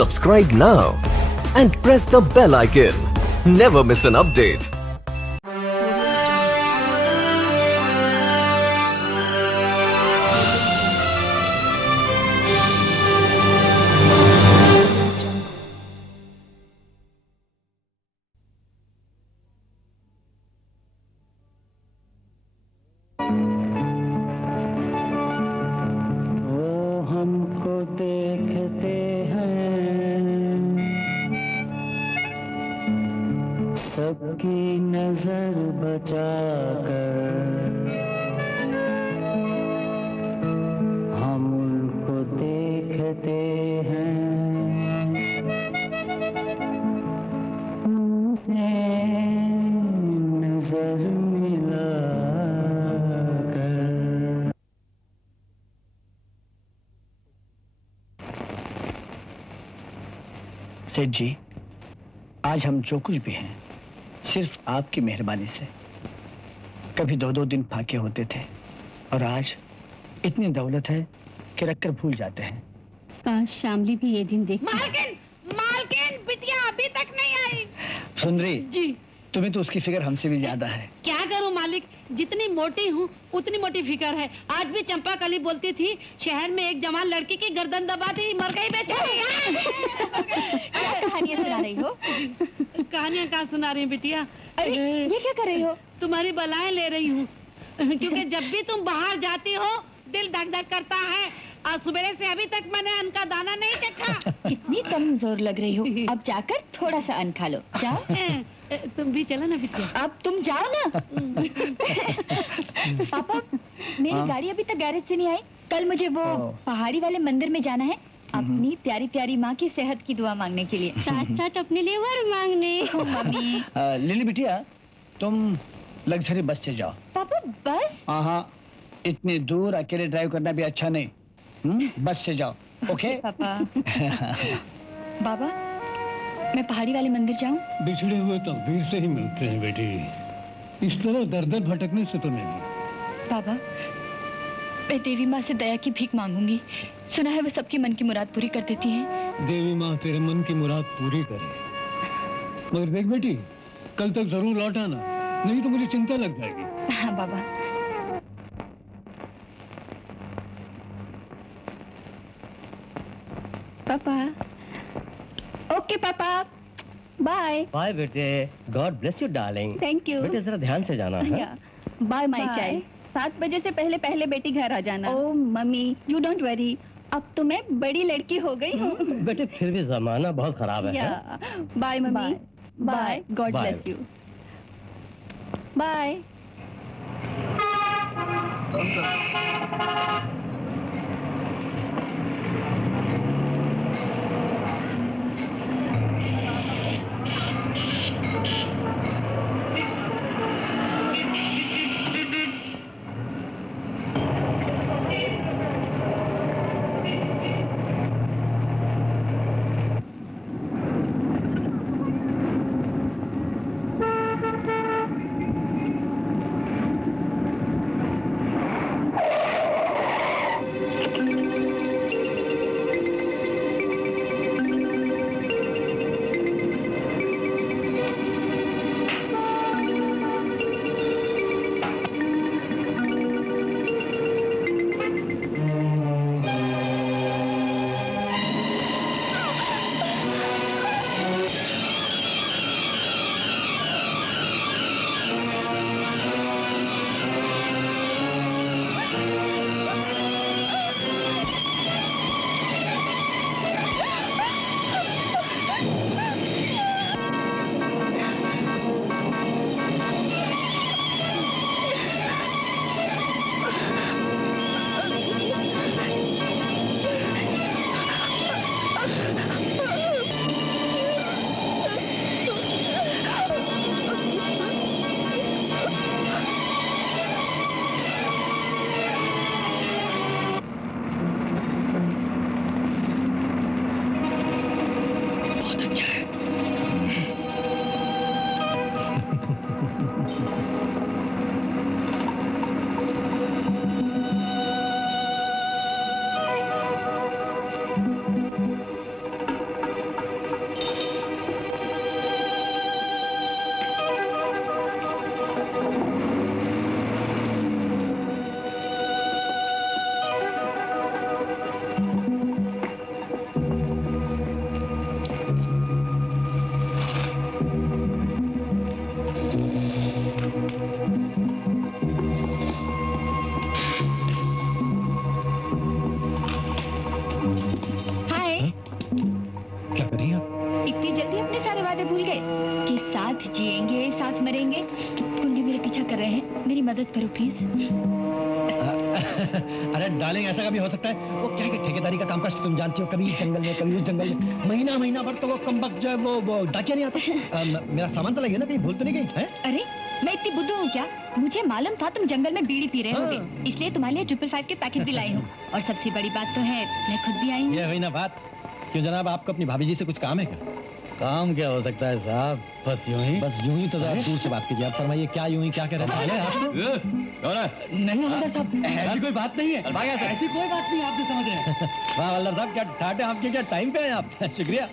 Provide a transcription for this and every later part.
Subscribe now and press the bell icon. Never miss an update. सबकी नजर बचाकर हम उनको देखते हैं, उनसे नजर मिलाकर। सेठ जी, आज हम जो कुछ भी हैं सिर्फ आपकी मेहरबानी से। कभी 2-2 दिन फाके होते थे और आज इतनी दौलत है कि रखकर भूल जाते हैं। काश शामली भी ये दिन देख। मालकिन, मालकिन, बिटिया अभी तक नहीं आई। सुंदरी जी, तुम्हें तो उसकी फिक्र हमसे भी ज्यादा है। क्या करूं मालिक, जितनी मोटी हूँ उतनी मोटी फिक्र है। आज भी चंपा कली बोलती थी शहर में एक जवान लड़की की गर्दन दबा दी, मर गई बेचारी। क्या कहानियाँ सुना रही हो? कहानियाँ कहाँ सुना रही बिटिया? अरे ये क्या कर रही हो? तुम्हारी बलाएं ले रही हूँ क्योंकि जब भी तुम बाहर जाती हो दिल धक धक करता है। आज सुबह से अभी तक मैंने अन्न का दाना नहीं चखा। कितनी कमजोर लग रही हो। अब जाकर थोड़ा सा अन्न खा लो। जाओ। तुम भी चलो ना बिटिया। अब तुम जाओ ना। पापा, मेरी गाड़ी अभी तक गैरेज से नहीं आई। कल मुझे वो पहाड़ी वाले मंदिर में जाना है अपनी प्यारी प्यारी माँ की सेहत की दुआ मांगने के लिए, साथ साथ अपने लिए वर मांगने। मम्मी। लिली बिटिया, तुम लग्जरी बस से जाओ। पापा बस? हाँ, इतनी दूर अकेले ड्राइव करना भी अच्छा नहीं। बस से जाओ। ओके पापा। बाबा, मैं पहाड़ी वाले मंदिर जाऊं? बिछड़े हुए तकदीर से ही मिलते हैं बेटी, इस तरह दर दर भटकने से तो नहीं। बाबा, मैं देवी माँ से दया की भीख मांगूंगी। सुना है वो सबकी मन की मुराद पूरी कर देती है। देवी माँ तेरे मन की मुराद पूरी करे, मगर देख बेटी, कल तक जरूर लौट आना, नहीं तो मुझे चिंता लग जाएगी। हाँ बाबा। पापा। ओके पापा, बाय। बाय बेटे, God bless you darling. Thank you बेटे जरा ध्यान से जाना है। Bye my child. 7 बजे से पहले बेटी घर आ जाना। ओह मम्मी, यू डोंट वरी, अब तो मैं बड़ी लड़की हो गई हूँ। बेटे फिर भी जमाना बहुत खराब है। Bye mummy, bye, God bless you, bye. रहे हैं, मेरी मदद करो प्लीज। अरे डार्लिंग, ऐसा कभी हो सकता है? वो क्या है कि ठेकेदारी का काम काज तुम जानती हो, कभी इस जंगल में कभी उस जंगल में, महीना भर तो वो कमबख्त जो है वो डाकिया नहीं आता। मेरा सामान तो लगे ना, कहीं भूल तो नहीं गई है? अरे मैं इतनी बुद्धू हूँ क्या? मुझे मालूम था तुम जंगल में बीड़ी पी रहे होगे, इसलिए तुम्हारे लिए 555 के पैकेट भी लाई हूँ। और सबसे बड़ी बात तो है, मैं खुद भी आई हूँ। ये हुई ना बात। क्यों जनाब, आपको अपनी भाभी जी से कुछ काम है क्या? काम क्या हो सकता है साहब, बस यूं ही तो जरा दूर से बात कीजिए। आप फरमाइए, क्या यूं ही क्या कह रहे हैं? नहीं हवलदार साहब, ऐसी कोई बात नहीं है। ऐसी कोई बात नहीं, आप जो समझ रहे हैं। वाह हवलदार साहब, क्या ठाट है आपके, क्या टाइम पे हैं आप। शुक्रिया,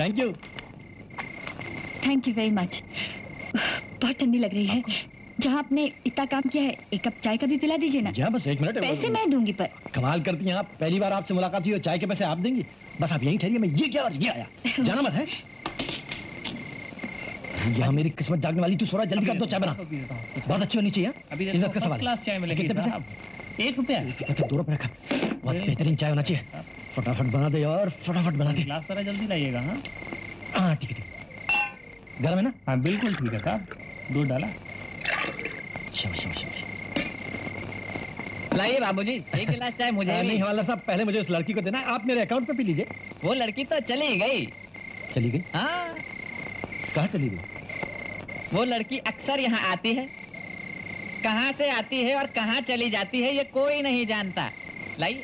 thank you. Thank you very much. बहुत ठंडी लग रही है। जहाँ आपने इतना काम किया है, एक कप चाय का भी पिला दीजिए ना। क्या बस 1 मिनट? पैसे मैं दूंगी पर। कमाल करती हैं आप, पहली बार आपसे मुलाकात हुई और चाय के पैसे आप देंगी? बस आप यहीं ठहरिए, मैं ये क्या और ये आया, जाना मत है। यहाँ मेरी किस्मत जागने वाली, तू सोरा जल्दी कर दो, चाय बना। बहुत अच्छी होनी चाहिए। अभी इज्जत का सवाल। क्लास चाय मिलेगी कितने पैसे? साहब? 1 रुपया। अच्छा 2 रुपए रखा, बहुत बेहतरीन चाय होना चाहिए। फटाफट बना दे और फटाफट बना दे। क्लास जरा जल्दी लाइएगा। हाँ हाँ ठीक है, गर्म है ना? हाँ बिल्कुल ठीक है साहब, दूध डाला। शाबाश शाबाश शाबाश। लाइए बाबूजी, 1 गिलास चाय मुझे भी। नहीं हवाला साहब, पहले मुझे उस लड़की को देना है, आप मेरे अकाउंट पे पी लीजिए। वो लड़की तो चली गई। चली गई? हाँ, कहाँ चली गई? वो लड़की अक्सर यहाँ आती है, कहाँ से आती है और कहाँ चली जाती है ये कोई नहीं जानता। लाइए।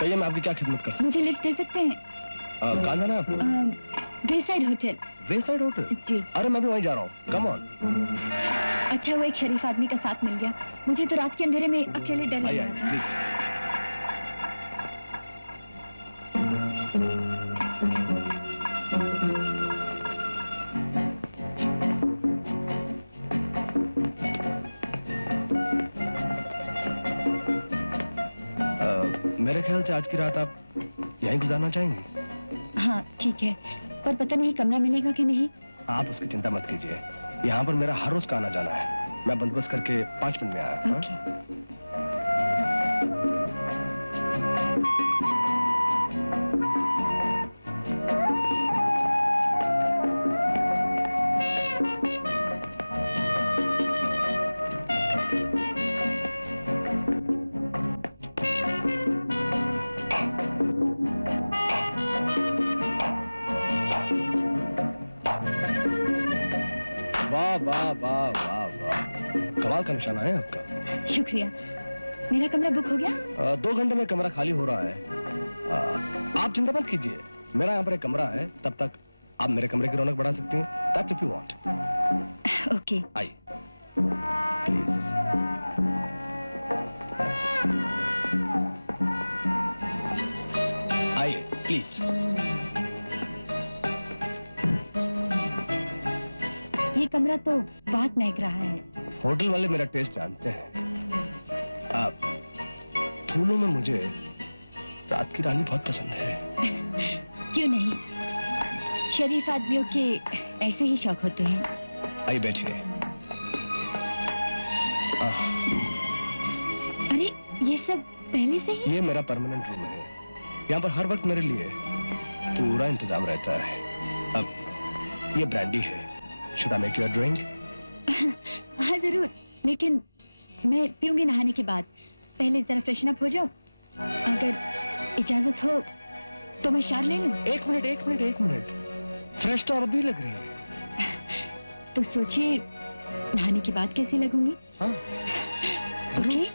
कहिए, मैं आपकी क्या खिदमत कर सकता मुझे लिफ्ट दे सकते हैं? हूँ? कहाँ जाना है आपको? वेसाइड होटल। वेसाइड होटल? जी। अरे मैं भी वहीं जा रहा हूँ, कम ऑन। अच्छा वो एक शरीफ आदमी का साथ मिल गया, मुझे तो रात के अंधेरे में अकेले डर लग आइए रहा था। प्लीज। मेरे ख्याल से आज की रात आप यहीं गुजारना चाहेंगी? हाँ ठीक है, पर पता नहीं कमरा मिलेगा कि नहीं। आप उसकी चिंता मत कीजिए, यहाँ पर मेरा हर रोज का आना जाना है, मैं बंदोबस्त करके 5 मिनट में आया। हाँ? ओके। वाह वाह वाह वाह वाह, कमाल का निशाना है आपका। शुक्रिया। मेरा कमरा बुक हो गया? 2 घंटे में कमरा खाली हो रहा है। आप चिंता मत कीजिए, मेरा यहाँ पर एक कमरा है, तब तक आप मेरे कमरे की रौनक बढ़ा सकती हैं। That's if you want. Okay. आइए प्लीज। आइए प्लीज। ये कमरा तो बहुत महक रहा है। होटल वाले मेरा टेस्ट जानते हैं। आप फूलों में मुझे रात की रानी बहुत पसंद है। क्यों नहीं, शरीफ आदमियों के ऐसे ही शौक होते हैं। आइए बैठिए। अरे ये सब पहले से ही? ये मेरा परमानेंट रूम है, यहाँ पर हर वक्त मेरे लिए पूरा इंतजाम रहता है। अब ये ब्रांडी है, should I make you a drink? हाँ जरूर, लेकिन मैं पीऊंगी नहाने के बाद। पहले जरा फ्रेशन अप हो जाओ, अगर इजाजत हो तो मैं शार ले लूं। एक मिनट, फ्रेश तो अभी लग रही है। तो सोचिए नहाने के बाद कैसी लगूंगी? हाँ ओके।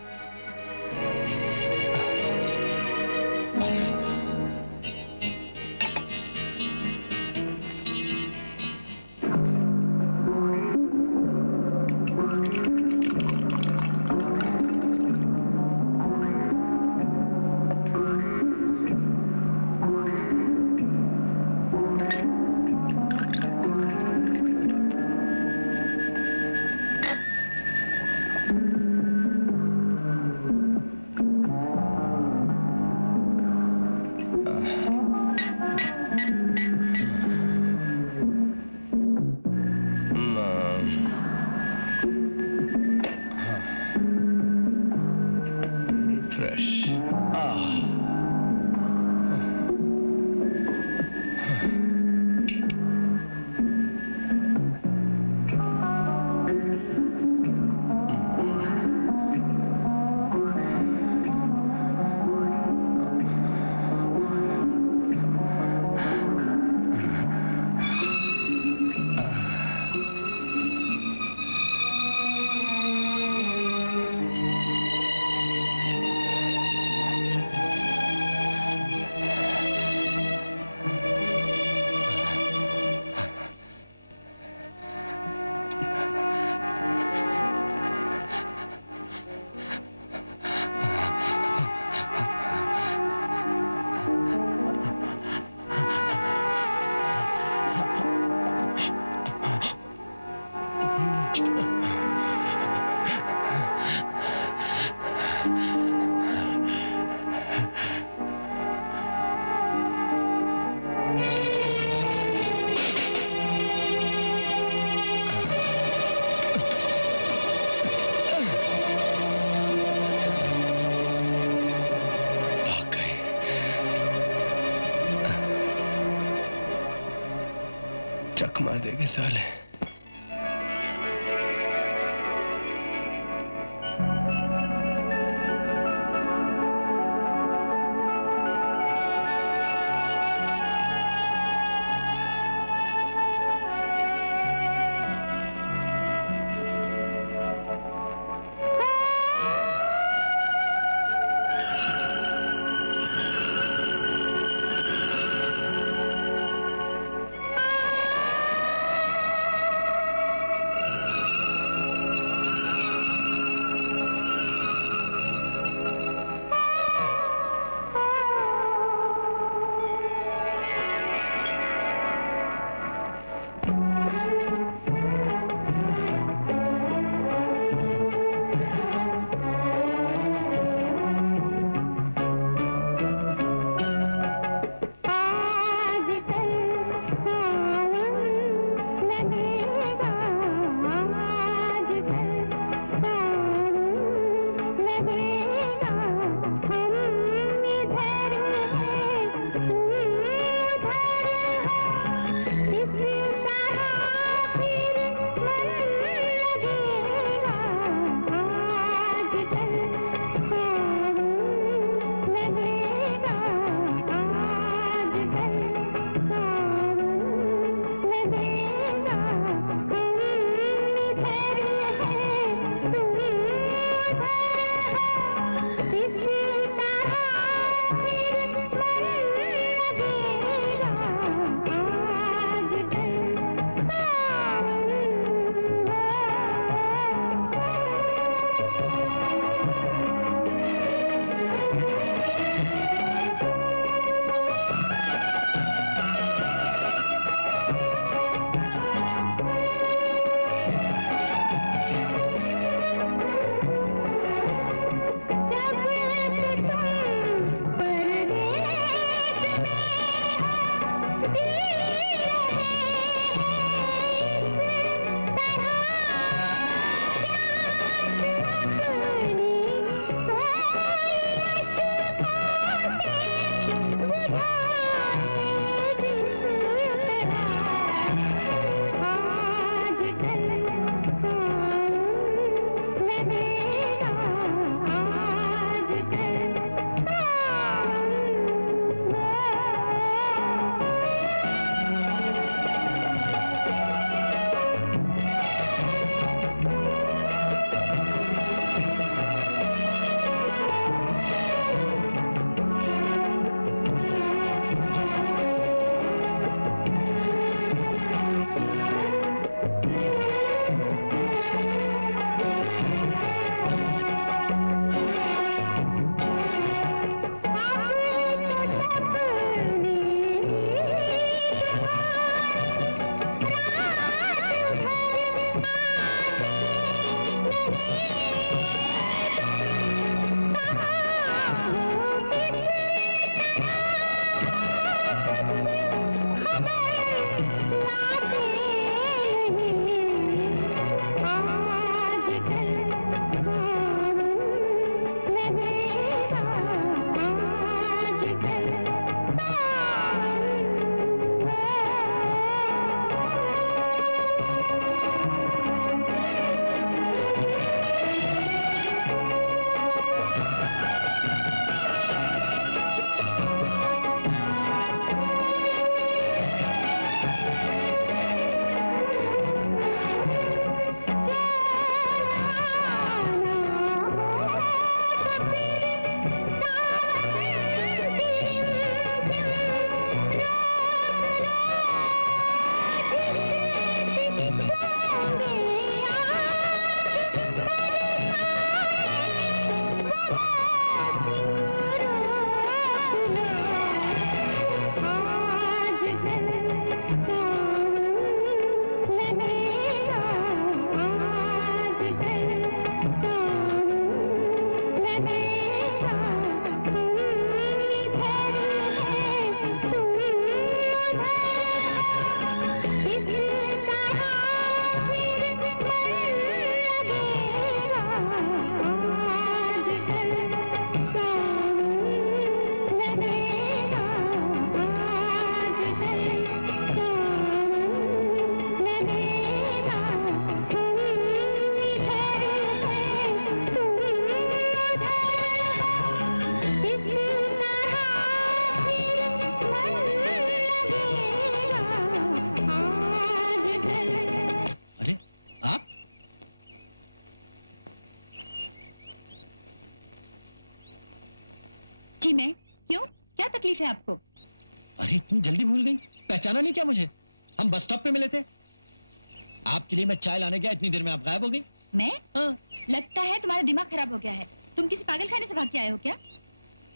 लाख मार देगी साले। थी मैं। क्यों, क्या तकलीफ है आपको? अरे इतनी जल्दी भूल गई, पहचाना नहीं क्या मुझे? हम बस स्टॉप पे मिले थे, आपके लिए मैं चाय लाने गया, इतनी देर में आप गायब हो गई। मैं? हाँ। लगता है तुम्हारा दिमाग खराब हो गया है। तुम किसी पागल खाने से भाग के आए हो क्या?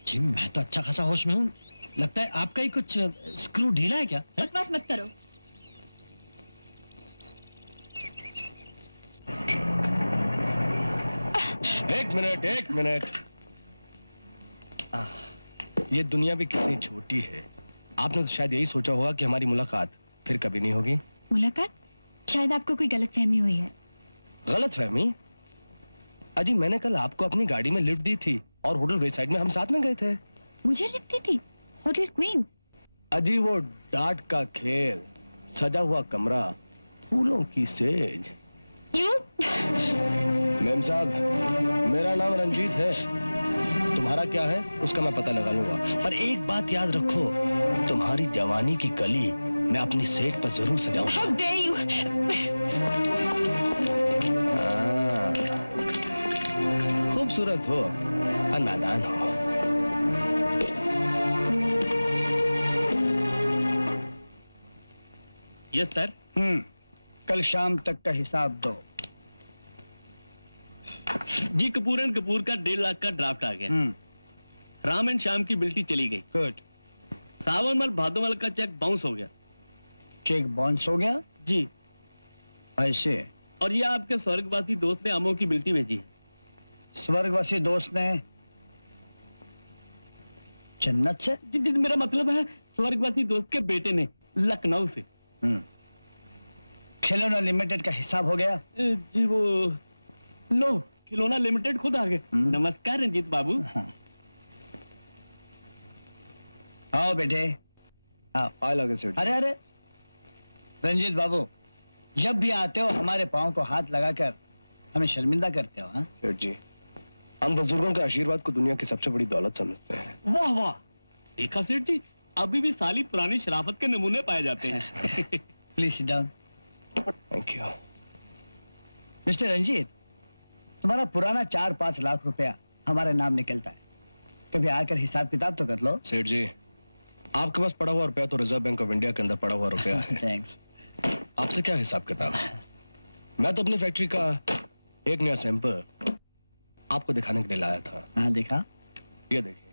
जी मैं तो अच्छा खासा होश में हूँ। लगता है आपका ही कुछ स्क्रू ढीला है क्या? बकवास मत करो। एक मिनट। ये दुनिया भी कितनी छोटी है। आपने तो शायद यही सोचा होगा कि हमारी मुलाकात फिर कभी नहीं होगी। मुलाकात? शायद आपको कोई गलतफहमी हुई है। गलतफहमी? अजी मैंने कल आपको अपनी गाड़ी में लिफ्ट दी थी और होटल वे साइड में हम साथ में गए थे। मुझे लिफ्ट दी थी? Hotel queen? अजी वो डार्ट का खेल, सजा हुआ कमरा, फूलों की सेज। मैम साहब, मेरा नाम रंजीत है, तुम्हारा क्या है उसका मैं पता लगा लूंगा। पर एक बात याद रखो, तुम्हारी जवानी की कली मैं अपनी सेट पर जरूर सजाऊंगा। How dare you? खूबसूरत हो और नादान हो। Yes sir. कल शाम तक का हिसाब दो। जी कपूर एंड कपूर का 1.5 लाख का ड्राफ्ट आ गया। राम एंड श्याम की बिल्टी चली गई। गुड। सावनमल भादोमल का चेक बाउंस हो गया। चेक बाउंस हो गया? जी। ऐसे? और ये आपके स्वर्गवासी दोस्त ने अमो की बिल्टी भेजी है। स्वर्गवासी दोस्त ने जन्नत से? जी जी मेरा मतलब है स्वर्गवासी दोस्त के बेटे ने, लखनऊ से। खिलौना लिमिटेड का हिसाब हो गया? जी वो लो खिलौना लिमिटेड खुद आ गए। नमस्कार रंजीत बाबू। आओ बेटे आओ। अरे अरे रंजीत बाबू, जब भी आते हो हमारे पाँव को हाथ लगाकर हमें शर्मिंदा करते हो। हाँ सेठ जी, हम बुजुर्गों के आशीर्वाद को दुनिया की सबसे बड़ी दौलत समझते हैं। वाह वाह, देखा सेठ जी, अभी भी साली पुरानी शराफत के नमूने पाए जाते हैं। Please sit down. Thank you. Mister Ranjit, तुम्हारा पुराना 4-5 लाख रुपया हमारे नाम निकलता है, कभी आकर हिसाब किताब तो कर लो। सेठ जी, आपके पास पड़ा हुआ रुपया तो रिजर्व बैंक ऑफ इंडिया के अंदर पड़ा हुआ रुपया है। थैंक्स। आपसे क्या हिसाब किताब? मैं तो अपनी फैक्ट्री का एक नया सैंपल आपको दिखाने के लिए लाया था। हाँ देखा। ये देखिए।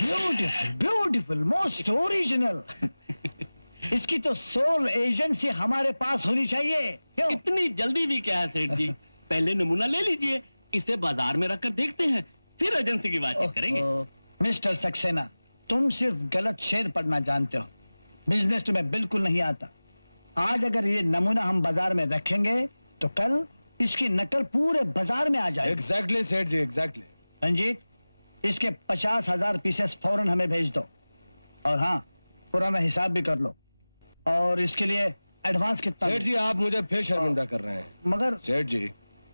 Beautiful beautiful, most original. इसकी तो सोल एजेंसी हमारे पास होनी चाहिए। क्यों? इतनी जल्दी भी क्या है सेठ जी, पहले नमूना ले लीजिए, इसे बाजार में रखकर देखते हैं, फिर एजेंसी की बातचीत करेंगे। मिस्टर सक्सेना, तुम सिर्फ गलत शेर पढ़ना जानते हो, बिजनेस तुम्हें बिल्कुल नहीं आता। आज अगर ये नमूना हम बाजार में रखेंगे तो कल इसकी नकल पूरे बाजार में आ जाएगी। एग्जैक्टली सेठ जी, एग्जैक्टली। रंजीत, इसके 50,000 पीसेस फौरन हमें भेज दो। और हाँ, पुराना हिसाब भी कर लो। और इसके लिए एडवांस कितना? सेठ जी, आप मुझे फिर शर्मिंदा कर रहे हैं। मगर सेठ जी,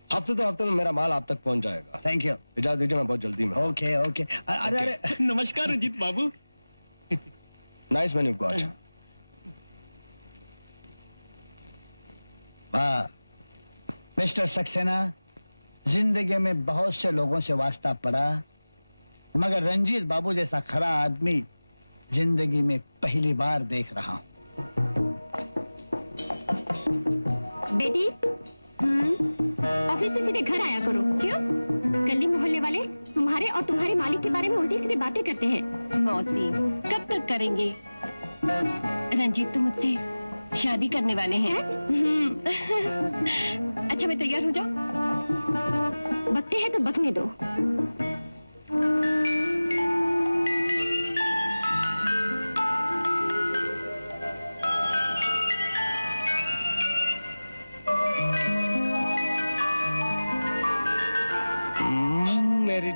हफ्ते में मेरा माल आप तक पहुंच जाएगा। Thank you. इजाजत दीजिए, मैं बहुत जल्दी में हूं। Okay okay. अरे अरे नमस्कार Ranjit Babu. Nice man you got. वाह मिस्टर सक्सेना, जिंदगी में बहुत से लोगों से वास्ता पड़ा, मगर रंजीत बाबू जैसा खरा आदमी जिंदगी में पहली बार देख रहा हूँ। बेटी, ऑफिस से सीधे घर आया करो। क्यों? गली मोहल्ले वाले तुम्हारे और तुम्हारे मालिक के बारे में उल्टी सीधी बातें करते हैं। मौसी, कब तक करेंगे? रंजीत तो मुझसे शादी करने वाले हैं। अच्छा मैं तैयार हो जाऊं? बकते हैं तो बकने दो। मेरी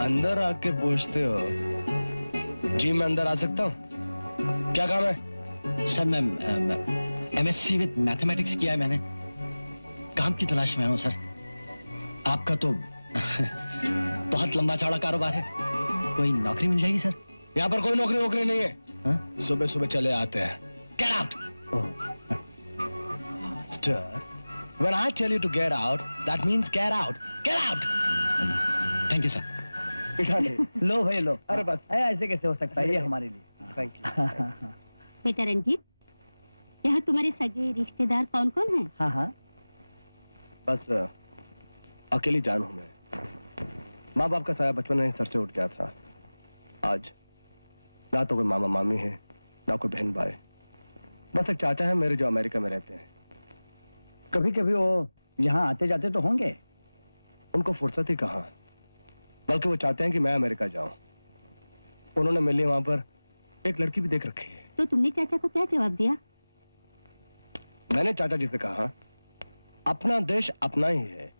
अंदर आके पूछते हो जी, मैं अंदर आ सकता हूँ? क्या काम है? सर मैं MSc विद मैथमेटिक्स किया है मैंने, काम की तलाश में हूँ सर। आपका तो बहुत लंबा चौड़ा कारोबार है, कोई नौकरी मिल जाएगी सर? यहाँ पर कोई नौकरी नहीं है। सुबह सुबह चले आते हैं। Get out! Star, When I tell you to get out, that means get out. Get out. Thank you sir. लो भाई लो। अरे बस ऐसे कैसे हो सकता है, ये हमारे लिए। Thank you. बेटा रंजीत, यहाँ तुम्हारे सगे रिश्तेदार कौन कौन हैं? हाँ हाँ। बस अकेली जान हूं मैं। माँ बाप का साया बचपन में सर से उठ गया था। आज ना तो कोई मामा मामी है, ना कोई बहन भाई। बस एक चाचा है मेरे जो अमेरिका में रहते हैं। कभी कभी वो यहाँ आते जाते तो होंगे। उनको फुर्सत ही कहाँ, बल्कि वो चाहते हैं कि मैं अमेरिका जाऊं। उन्होंने मेरे लिए वहां पर एक लड़की भी देख रखी है। तो तुमने चाचा को क्या जवाब दिया? मैंने चाचा जी से कहा, अपना देश अपना ही है,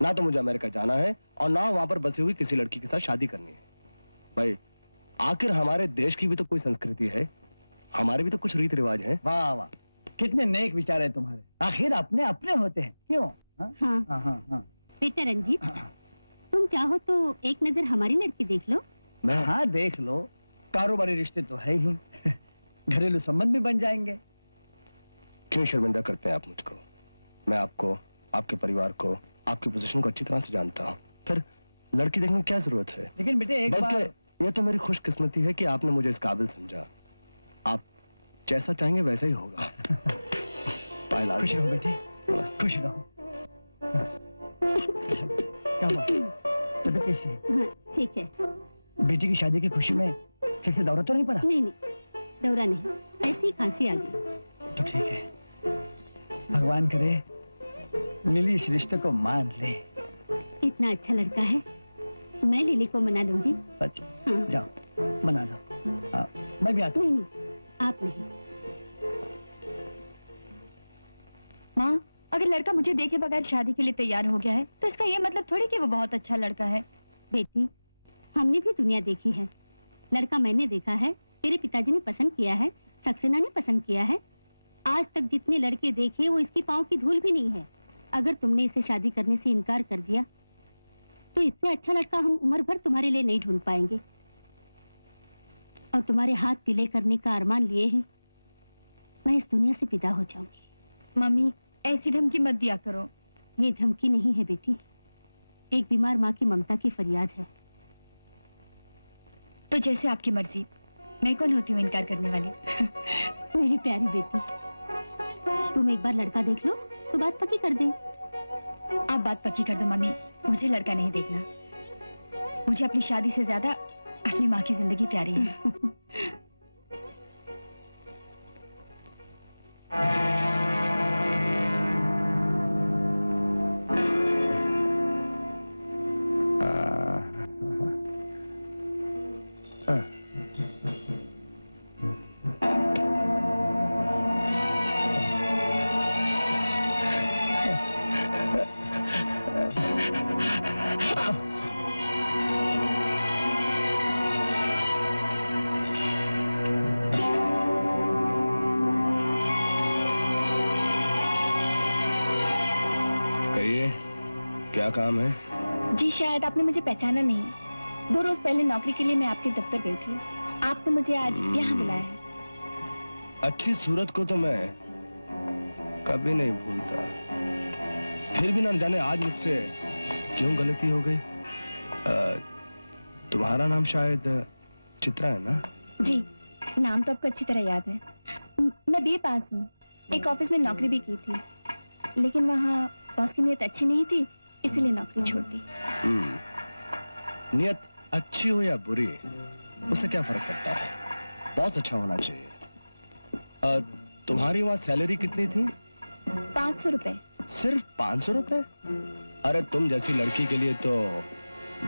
ना तो मुझे अमेरिका जाना है और ना वहां पर बसी हुई किसी लड़की के साथ शादी करनी है। भाई आखिर हमारे देश की भी तो कोई संस्कृति है, हमारे भी तो कुछ रीति रिवाज हैं। वाह वाह, कितने नेक विचार है तुम्हारे। आखिर अपने अपने होते हैं, क्यों? हाँ हाँ हाँ हाँ। बेटा रंजीत, तुम चाहो तो एक नजर हमारी लड़की देख लो। मैं हाँ देख लो, कारोबारी रिश्ते तो है ही, घरेलू संबंध भी बन जाएंगे। क्यों शर्मिंदा करते हैं आप मुझको? मैं आपको, आपके परिवार को, आपकी पोजीशन को अच्छी तरह से जानता हूँ। फिर लड़की देखने की क्या जरूरत है? लेकिन बेटे एक बार, ये तो मेरी खुशकिस्मती है कि आपने मुझे इस काबिल समझा। आप जैसा चाहेंगे वैसा ही होगा। खुश रहो बेटे, खुश रहो। क्या बात, तबीयत कैसी है? हाँ, ठीक है। बेटी की शादी की खुशी में फिर से दौरा तो नहीं पड़ा? नहीं नहीं, दौरा नहीं, ऐसी खांसी आ गई। तो ठीक है, भगवान करे लिली इस रिश्ते को मान ले। इतना अच्छा लड़का है, मैं लिली को मना लूंगी। सच? हाँ। जाओ मना लो। मैं भी आता हूँ। नहीं आप नहीं। माँ, अगर लड़का मुझे देखे बगैर शादी के लिए तैयार हो गया है तो इसका ये मतलब थोड़ी कि वो बहुत अच्छा लड़का है। बेटी, हमने भी दुनिया देखी है। लड़का मैंने देखा है, तेरे पिताजी ने पसंद किया है, सक्सेना ने पसंद किया है। आज तक जितने लड़के देखे वो इसकी पाँव की धूल भी नहीं है। अगर तुमने इसे शादी करने से इनकार कर दिया तो इससे अच्छा लड़का हम उम्र भर तुम्हारे लिए नहीं ढूंढ पाएंगे। और तुम्हारे हाथ पीले करने का अरमान लिए ही मैं इस दुनिया से विदा हो जाऊंगी। मम्मी, ऐसी धमकी मत दिया करो। ये धमकी नहीं है बेटी, एक बीमार माँ की ममता की फरियाद है। तो जैसे आपकी मर्जी, मैं कौन होती हूँ इनकार करने वाली? मेरी प्यारी बेटी, तुम एक बार लड़का देख लो तो बात पक्की कर दे। आप बात पक्की कर दो मम्मी, मुझे लड़का नहीं देखना। मुझे अपनी शादी से ज्यादा अपनी माँ की जिंदगी प्यारी है। क्या काम है? जी शायद आपने मुझे पहचाना नहीं। 2 रोज पहले नौकरी के लिए मैं आपके दफ्तर गई थी। आपने मुझे आज यहाँ बुलाया है। अच्छी सूरत को तो मैं कभी नहीं भूलता, फिर भी ना जाने आज मुझसे क्यों गलती हो गई। तुम्हारा नाम शायद चित्रा है ना? जी, नाम तो आपको अच्छी तरह याद है। मैं BA पास हूँ। एक ऑफिस में नौकरी भी की थी, लेकिन वहाँ बॉस की नीयत अच्छी नहीं थी, इसलिए नौकरी छोड़ दी। नियत अच्छी हो या बुरी, उससे क्या फर्क पड़ता है? बहुत अच्छा होना चाहिए। तुम्हारी वहाँ सैलरी कितनी थी? 500 रुपए। सिर्फ 500 रुपए? अरे तुम जैसी लड़की के लिए तो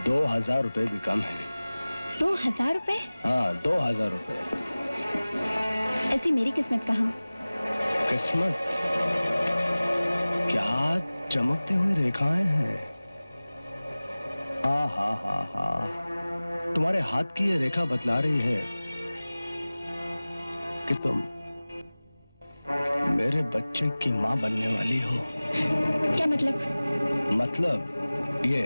2000 रुपए भी कम है। 2000 रुपए? हाँ, 2000 रुपए। ऐसी मेरी किस्मत कहाँ? किस्मत? क्या चमकती हुई रेखाएं हैं। हा। तुम्हारे हाथ की ये रेखा बतला रही है कि तुम मेरे बच्चे की माँ बनने वाली हो। क्या मतलब? मतलब ये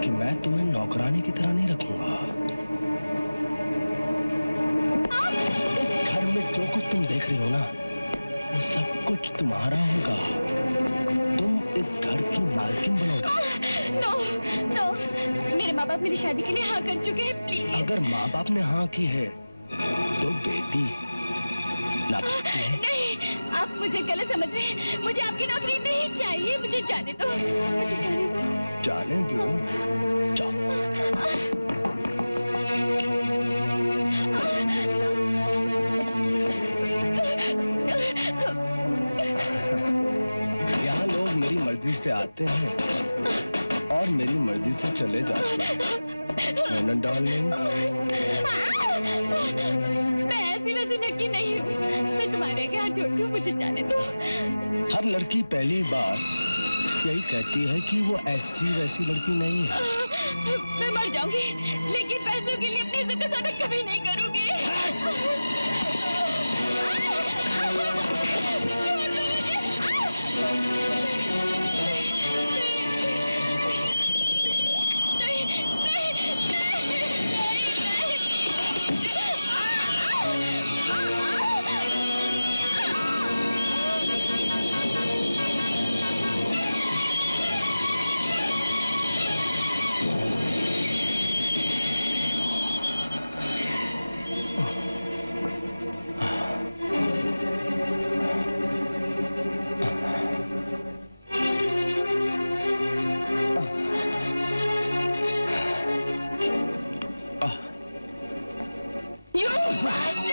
कि मैं तुम्हें नौकरानी की तरह नहीं रखूंगा। इस घर में जो कुछ तुम देख रही हो ना, वो सब कुछ तुम्हारा होगा। घर की मालकिन बनोगी? नो नो, मेरे माँ बाप मेरी शादी के लिए हाँ कर चुके हैं, प्लीज। अगर माँ बाप ने हाँ की है तो बेटी ना कर सकती है? नहीं, आप मुझे गलत समझ रहे हैं। मुझे आपकी नौकरी नहीं चाहिए, मुझे जाने दो, मुझे जाने दो। जाने दो, जाओ। यहाँ लोग मेरी मर्जी से आते हैं और मेरी मर्जी से चले जाते हैं। नैना डार्लिंग, मैं ऐसी वैसी लड़की नहीं हूँ। मैं तुम्हारे आगे हाथ जोड़ती हूँ, मुझे जाने दो। हर लड़की पहली बार यही कहती है कि वो ऐसी वैसी लड़की नहीं है। मैं मर जाऊंगी, लेकिन पैसों के लिए अपनी इज्जत का सौदा कभी नहीं करूंगी। छोड़ दो मुझे।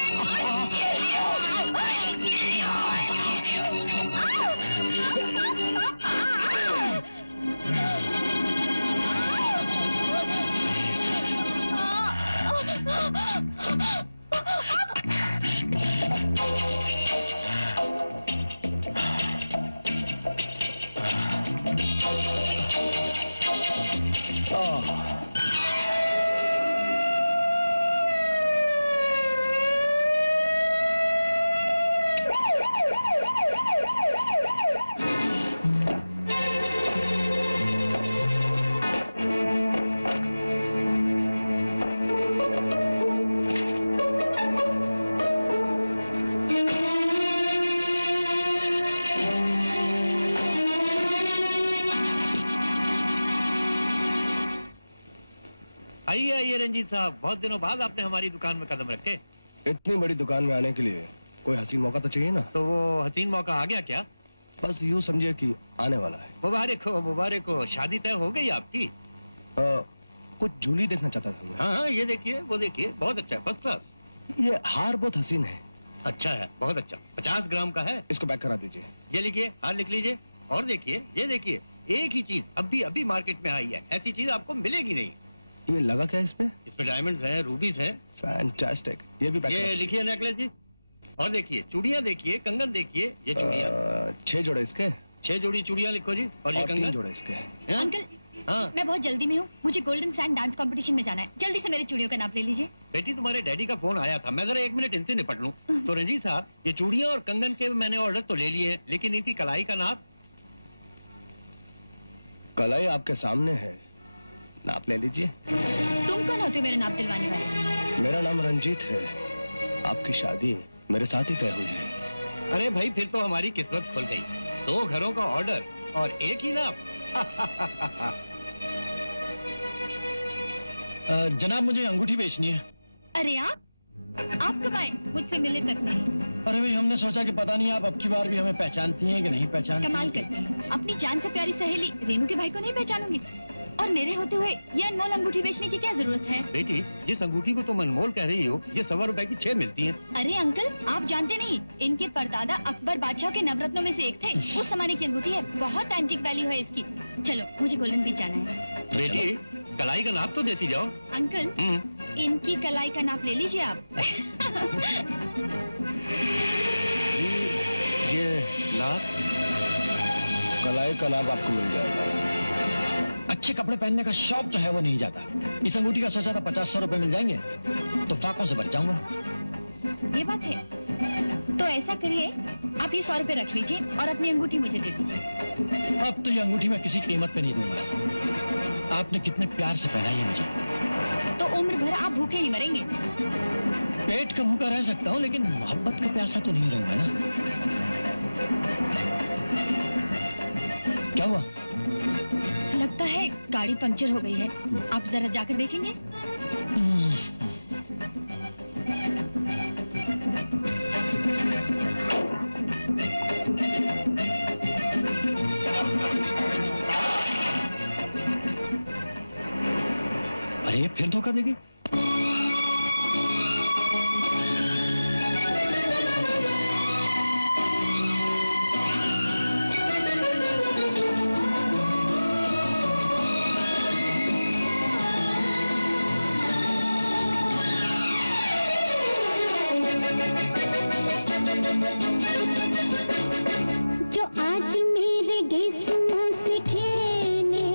आइए आइए रंजीत साहब, बहुत दिनों बाद आपने हमारी दुकान में कदम रखे। इतनी बड़ी दुकान में आने के लिए कोई हसीन मौका तो चाहिए ना। तो वो हसीन मौका आ गया क्या? बस यूँ समझिए कि आने वाला है। मुबारक हो मुबारक हो। शादी तय हो गई आपकी? कुछ झूली देखना चाहता था मैं। हाँ हाँ, ये देखिए वो देखिए, बहुत अच्छा है, फर्स्ट क्लास। ये हार बहुत हसीन है। अच्छा है, बहुत अच्छा। 50 ग्राम का है। इसको पैक करा दीजिए। ये लिखिए, हार लिख लीजिए। और देखिए, ये देखिए, एक ही चीज अभी अभी मार्केट में आई है, ऐसी चीज आपको मिलेगी नहीं। ये लगा क्या इस पे? इसमें डायमंड्स हैं, रूबीज हैं। फैंटास्टिक। ये भी पैक। ये लिखिए नेकलेस जी। और देखिए चूड़ियां देखिए, कंगन देखिए, ये चूड़ियां 6 जोड़े इसके। 6 जोड़ी चूड़ियां लिखो जी। और ये कंगन 3 जोड़े इसके। अंकल, हाँ मैं बहुत जल्दी में हूँ, मुझे गोल्डन सैंड डांस कंपटीशन में जाना है। जल्दी से मेरे चूड़ियों का नाप ले लीजिए। बेटी, तुम्हारे डैडी का फोन आया था, मैं जरा 1 मिनट इनसे निपट लूं। तो रंजीत साहब, ये चूड़ियां और कंगन के मैंने ऑर्डर तो ले लिए हैं, लेकिन इनकी कलाई का नाप। कलाई आपके सामने है, नाप ले लीजिए। तुम कौन होते हो मेरा नाप दिलवाने वाले? मेरा नाम रंजीत है। आपकी शादी मेरे साथ ही तय हुई है। अरे भाई, फिर तो हमारी किस्मत खुल गई। 2 घरों का ऑर्डर और एक ही नाप। जनाब, मुझे अंगूठी बेचनी है। अरे आप कब आए? मुझसे मिले तक नहीं। अरे भाई, हमने सोचा कि पता नहीं आप अब की बार भी हमें पहचानती हैं कि नहीं पहचानती। कमाल करती हैं। अपनी जान से प्यारी सहेली रेनू के भाई को नहीं पहचानूंगी? और मेरे होते हुए ये अनमोल अंगूठी बेचने की क्या जरूरत है? बेटी, जिस अंगूठी को तुम अनमोल कह रही हो, ये 1.25 रुपए की 6 मिलती हैं। अरे अंकल, आप जानते नहीं, इनके परदादा अकबर बादशाह के नवरत्नों में से एक थे। उस जमाने की अंगूठी है, बहुत एंटीक वैल्यू है इसकी। चलो, मुझे गोल्डन बीच जाना है। बेटी, कलाई का नाप तो देती जाओ। अंकल, इनकी कलाई का नाप ले लीजिए आप। ये नाप, कलाई का नाप आपको मिल जाएगा। अच्छे कपड़े पहनने का शौक जो है वो नहीं जाता। इस अंगूठी का सोचा था 50-100 रुपए मिल जाएंगे तो फाकों से बच जाऊंगा। ये बात है। तो ऐसा करिए, आप ये 100 रुपए रख लीजिए और अपनी अंगूठी मुझे दे दीजिए। अब तो ये अंगूठी मैं किसी कीमत पे नहीं दूंगा। आपने कितने प्यार से पहनाई है मुझे। तो उम्र भर आप भूखे ही मरेंगे। पेट का भूखा रह सकता हूँ, लेकिन मोहब्बत का प्यासा तो नहीं रहूंगा ना। क्या हुआ? गाड़ी पंक्चर हो गई है। आप जरा जाकर देखेंगे? अरे फिर धोखा देगी। जो आज मेरे गेसुओं से खेले,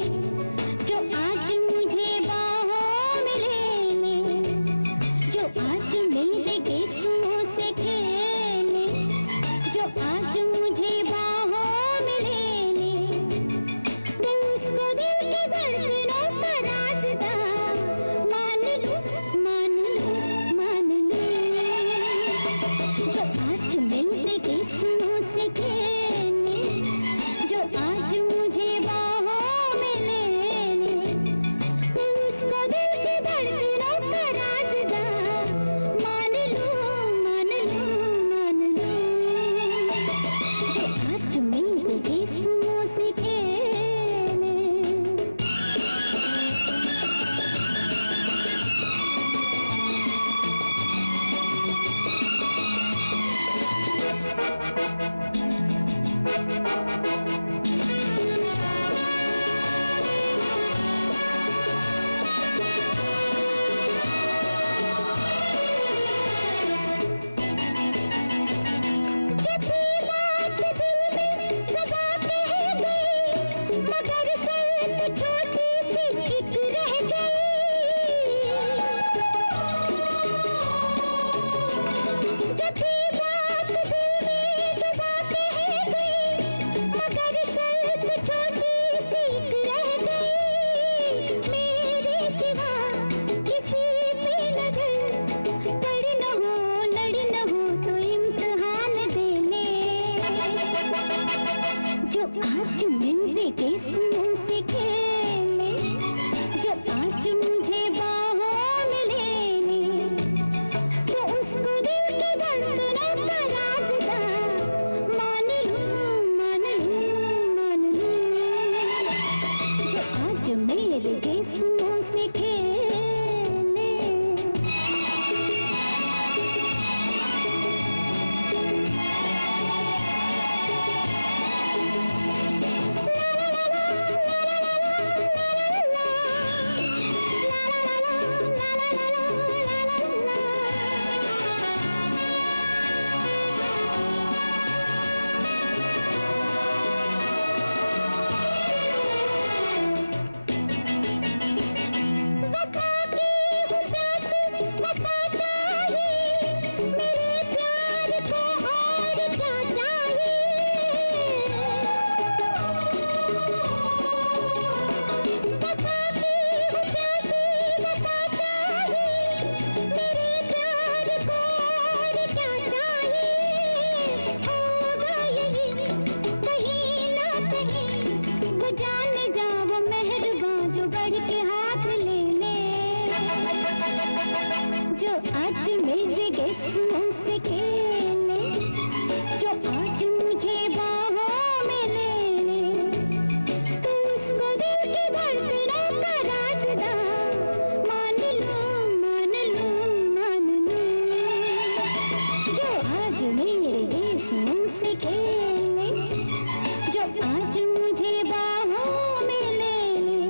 जो आज मुझे बाहों में ले ले, जो आज मेरे गेसुओं से खेले, जो आज मुझे बाहों में ले ले, मैं उसको दिल की धड़कनों का राज़दा मान लूं, मान लूं, मान लूं। जो आज मेरे गेसुओं से खेले, जो आज मुझे बाहों में ले ले, मैं उसको दिल की धड़कनों का राज़दा मान लूं, मान लूं, मान लूं। जो आज मेरे गेसुओं से खेले। जब भी बात दिल में दबा कह गई, मगर शर्त छोटी सी एक रह गई। जब भी बात दिल में दबा कह गई, मगर शर्त छोटी सी एक रह गई। मेरे सिवा किसी पे नजर पड़ न हो, लड़ न हो तो इम्तिहान दे ले। जो आज मेरे गेसुओं से खेले, जो आज मुझे बाहों में ले ले, तो उसको दिल की धड़कनों का राज़दा मान लूं, मान लूं, मान लूं। जो आज मेरे गेसुओं से खेले। वफा की हुदात वफा चाहिए, मेरे प्यार को और क्या चाहिए। वफा की हुदात वफा चाहिए, मेरे प्यार को और क्या चाहिए। होगा यही कहीं ना कहीं, वो जान जा वो मेहरबान जो बढ़ के हाथ ले ले। जो आज मेरे गेसुओं से खेले, जो आज मुझे बाहों में ले ले, तो उसको दिल की धड़कनों का राज़दा मान लूं, मान लूं, मान लूं। जो आज मेरे गेसुओं से खेले, जो आज मुझे बाहों में ले ले,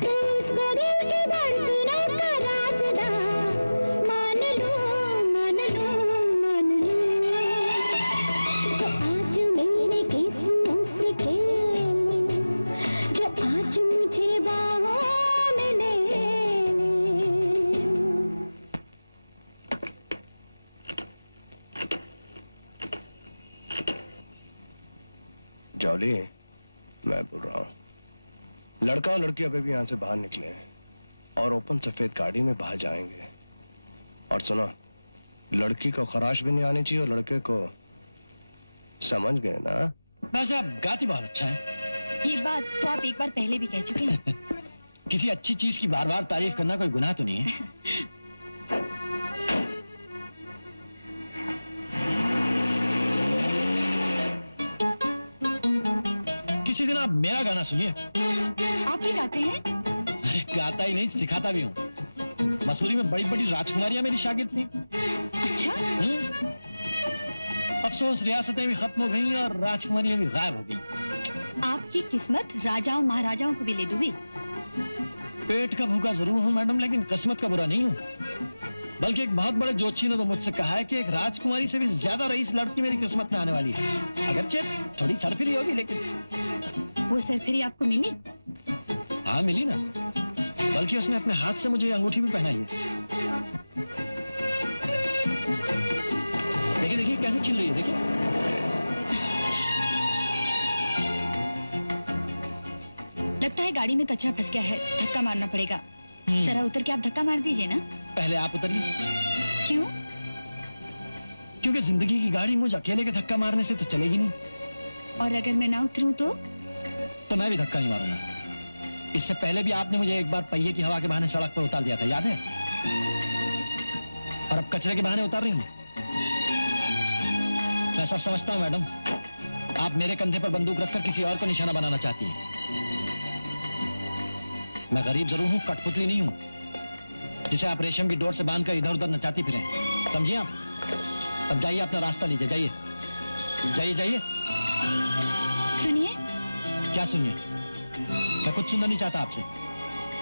तो उसको दिल की धड़कनों का राज़दा मान लूं, मान लूं, मान लूं। जो आज मेरे गेसुओं से खेले, जो आज मुझे बाहों में ले ले। जॉली, मैं बोल रहा हूँ, लड़का और लड़की अभी भी यहाँ से बाहर निकले हैं और ओपन सफेद गाड़ी में बाहर जाएंगे। और सुनो, लड़की को खराश भी नहीं आनी चाहिए और लड़के को, समझ गए ना? वैसे आप गाती बहुत अच्छा है। ये बात तो आप एक बार पहले भी कह चुके हैं। किसी अच्छी चीज की बार बार तारीफ करना कोई गुनाह तो नहीं है। किसी दिन आप मेरा गाना सुनिए। आप भी गाते हैं? अरे गाता ही नहीं, सिखाता भी हूँ। मसूरी में बड़ी बड़ी राजकुमारियां मेरी शागिर्द थी। अच्छा? अफसोस रियासतें भी खत्म हो गई और राजकुमारियां भी गायब हो गई। आपकी किस्मत राजाओं महाराजाओं को भी ले डूबी। पेट का भूखा जरूर हूँ मैडम, लेकिन किस्मत का बुरा नहीं हूँ। बल्कि एक बहुत बड़े ज्योतिषी ने तो मुझसे कहा है कि एक राजकुमारी से भी ज्यादा रईस लड़की मेरी किस्मत में आने वाली है। अगरचे थोड़ी सरफिरी होगी, लेकिन वो सरफिरी आपको मिली? हाँ मिली ना, बल्कि उसने अपने हाथ से मुझे ये अंगूठी भी पहनाई है। देखिए देखिए कैसे खिल रही है, देखिए। लगता है गाड़ी में कचरा फंस गया है, धक्का मारना पड़ेगा। जरा उतर के आप धक्का मार दीजिए ना। पहले आप उतरिए। क्यों? क्योंकि जिंदगी की गाड़ी मुझे अकेले के धक्का मारने से तो चलेगी नहीं। और अगर मैं ना उतरूं तो मैं भी धक्का नहीं मारूंगा। इससे पहले भी आपने मुझे एक बार पहिए की हवा के बहाने सड़क पर उतार दिया था, याद है? और अब कचरे के बहाने उतार रही हूँ। मैं सब समझता हूँ मैडम, आप मेरे कंधे पर बंदूक रखकर किसी और को निशाना बनाना चाहती हैं। मैं गरीब जरूर हूँ, कठपुतली नहीं हूँ जिसे आप रेशम की डोर से बांधकर इधर उधर नचाती फिरें। समझिए आप? अब जाइए, अपना रास्ता लीजिए, जाइए जाइए जाइए। सुनिए। क्या सुनिए? मैं कुछ सुनना नहीं चाहता आपसे।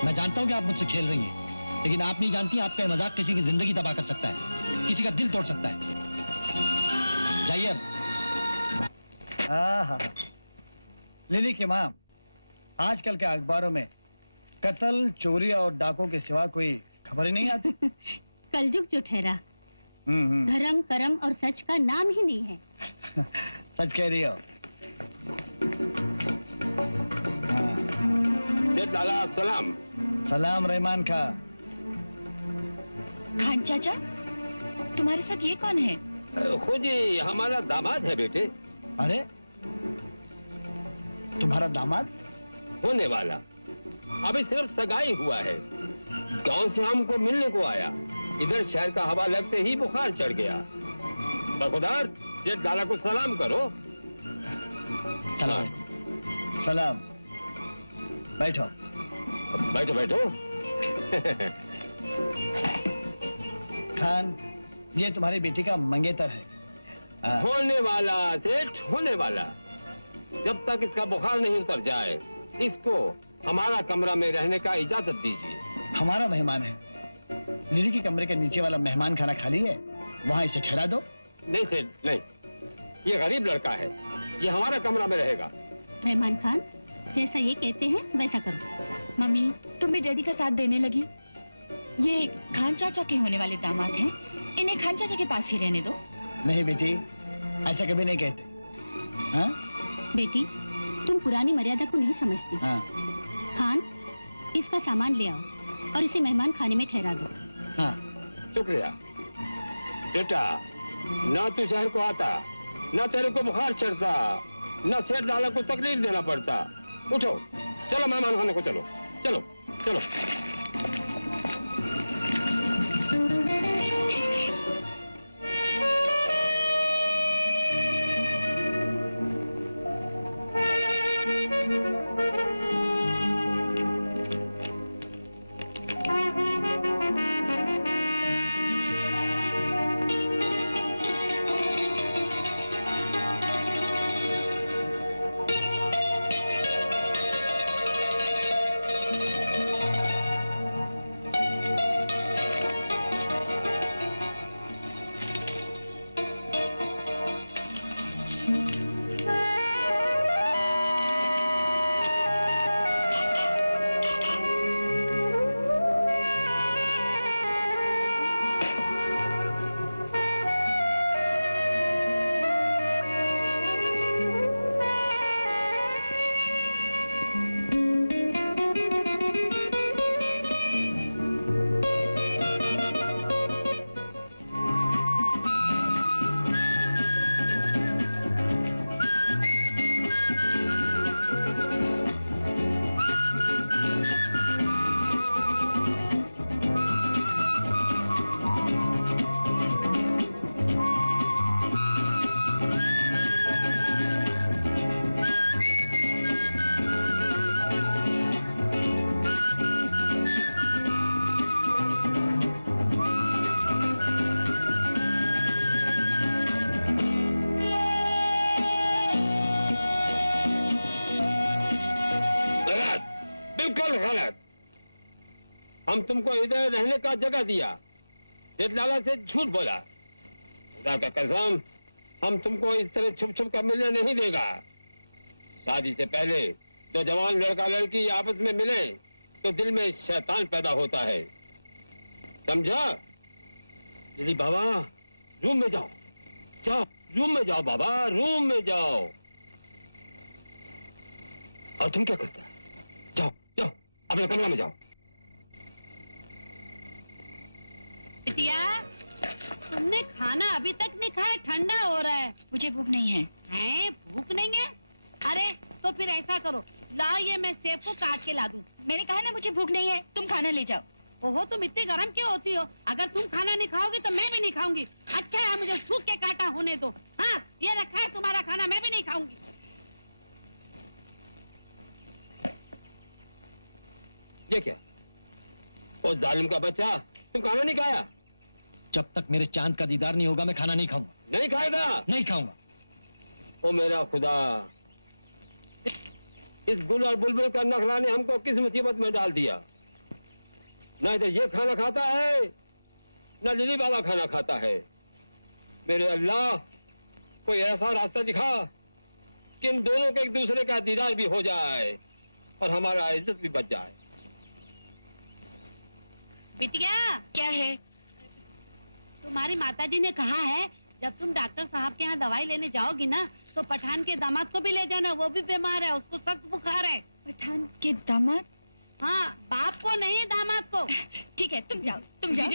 मैं जानता हूँ कि आप मुझसे खेल रही हैं, लेकिन आप नहीं जानती आपका ये मजाक किसी की जिंदगी तबाह कर सकता है, किसी का दिल तोड़ सकता है। जाइए अब। हाँ, लिली की माँ, आजकल के अखबारों में कत्ल, चोरी और डाकों के सिवा कोई खबर ही नहीं आती। कलयुग जो ठहरा, धर्म, कर्म और सच का नाम ही नहीं है। सच कह रही हो। लाला सलाम। सलाम रहमान खां। खान चाचा, तुम्हारे साथ ये कौन है? खुद ही हमारा दामाद है बेटे। अरे तुम्हारा दामाद? होने वाला, अभी सिर्फ सगाई हुआ है। गांव से हमको मिलने को आया, इधर शहर का हवा लगते ही बुखार चढ़ गया। बरखुदार, जेठ लाला को सलाम करो। सलाम। सलाम। बैठो बैठो बैठो। खान, ये तुम्हारी बेटी का मंगेतर है। होने वाला सेठ, होने वाला। जब तक इसका बुखार नहीं उतर जाए, इसको हमारा कमरा में रहने का इजाजत दीजिए। हमारा मेहमान है। लिली के कमरे के नीचे वाला मेहमान खाना खाली है, वहाँ इसे ठहरा दो। नहीं सेठ नहीं, ये गरीब लड़का है, ये हमारा कमरा में रहेगा। रहमान खान, जैसा ये कहते हैं वैसा करो। मम्मी, तुम भी डैडी का साथ देने लगी। ये खान चाचा के होने वाले दामाद हैं, इन्हें खान चाचा के पास ही रहने दो। नहीं बेटी, ऐसा कभी नहीं कहते। हाँ? बेटी, तुम पुरानी मर्यादा को नहीं समझती। हाँ। खान, इसका सामान ले आओ और इसे मेहमान खाने में ठहरा दो। हाँ। शुक्रिया बेटा। ना तू शहर को आता, ना तेरे को बुखार चढ़ता, ना सेठ लाला को तकलीफ देना पड़ता। उठो, चलो मेहमान खाने को चलो। चलो चलो। बिल्कुल गलत। हम तुमको इधर रहने का जगह दिया, सेठ से झूठ बोला। खुदा का कसम, हम तुमको इस तरह छुप छुप कर मिलने नहीं देगा। शादी से पहले तो जवान लड़का लड़की आपस में मिले तो दिल में शैतान पैदा होता है, समझा? लिली बाबा, रूम में जाओ, जाओ रूम में जाओ बाबा, रूम में जाओ। और तुम क्या करते हो? जाओ जाओ अपने कमरा में जाओ। बिटिया, तुमने खाना अभी तक नहीं खाया, ठंडा हो रहा है। मुझे भूख नहीं है। हैं? भूख नहीं है? अरे तो फिर ऐसा करो, लाओ ये मैं सेब को काट के ला दूं। मैंने कहा ना मुझे भूख नहीं है, तुम खाना ले जाओ। ओहो, तुम इतनी गरम क्यों होती हो? अगर तुम खाना नहीं खाओगी तो मैं भी नहीं खाऊंगी। अच्छा है, मुझे सूख के काटा होने दो। हाँ, ये रखा है तुम्हारा खाना, मैं भी नहीं खाऊंगी। ये क्या? ओ जालिम का बच्चा, तुम खाना नहीं खाया? जब तक मेरे चांद का दीदार नहीं होगा मैं खाना नहीं खाऊंगा। नहीं खाएगा? नहीं खाऊंगा। ओ मेरा खुदा, इस गुल और बुलबुल का नखरा ने हमको किस मुसीबत में डाल दिया। ना इधर ये खाना खाता है, ना लिली बाबा खाना खाता है। मेरे अल्लाह, कोई ऐसा रास्ता दिखा कि इन दोनों के एक दूसरे का दीदार भी हो जाए और हमारा इज्जत भी बच जाए। बिटिया, क्या है? तुम्हारी माताजी ने कहा है जब तुम डॉक्टर साहब के यहाँ दवाई लेने जाओगी ना तो पठान के दामाद को भी ले जाना, वो भी बीमार है, उसको सख्त बुखार है। पठान के दामाद? हाँ, बाप को नहीं, दामाद को। ठीक है, तुम जाओ, तुम जाओ।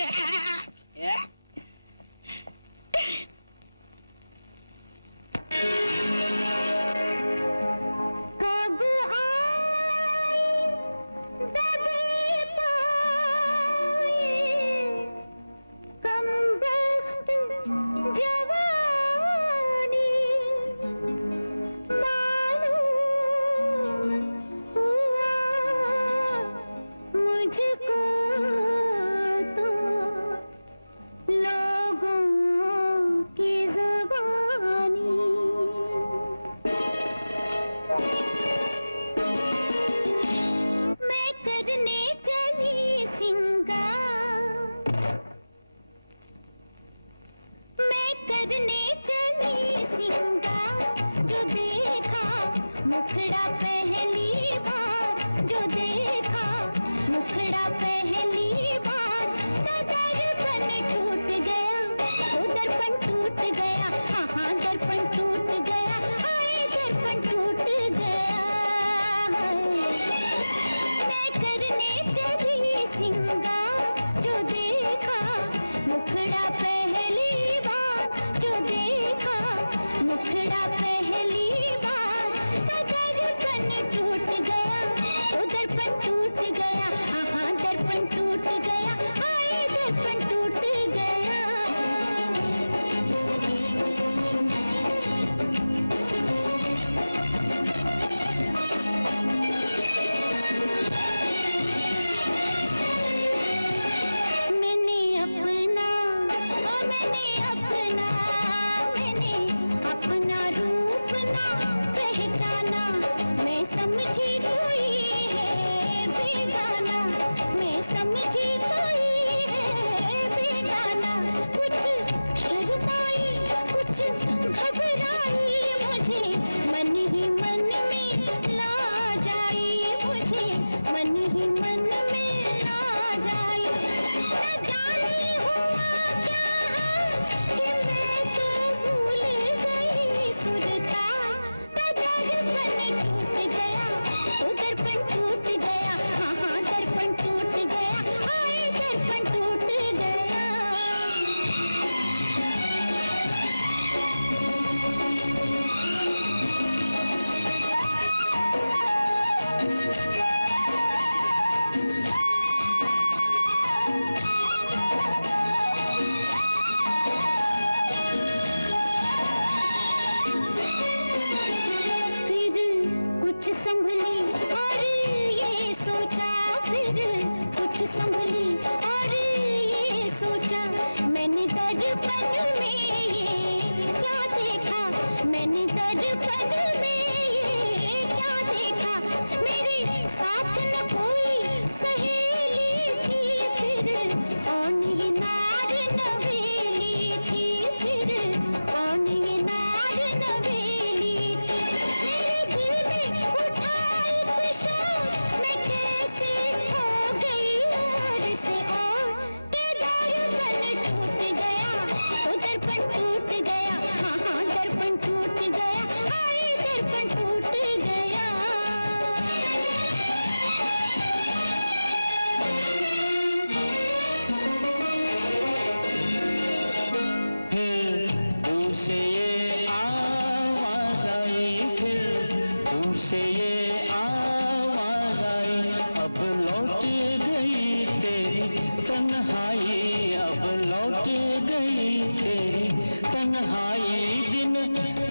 से ये आवाज आई, अब लौट गई तेरी तन्हाई, अब लौट गई तेरी तन्हाई। दिन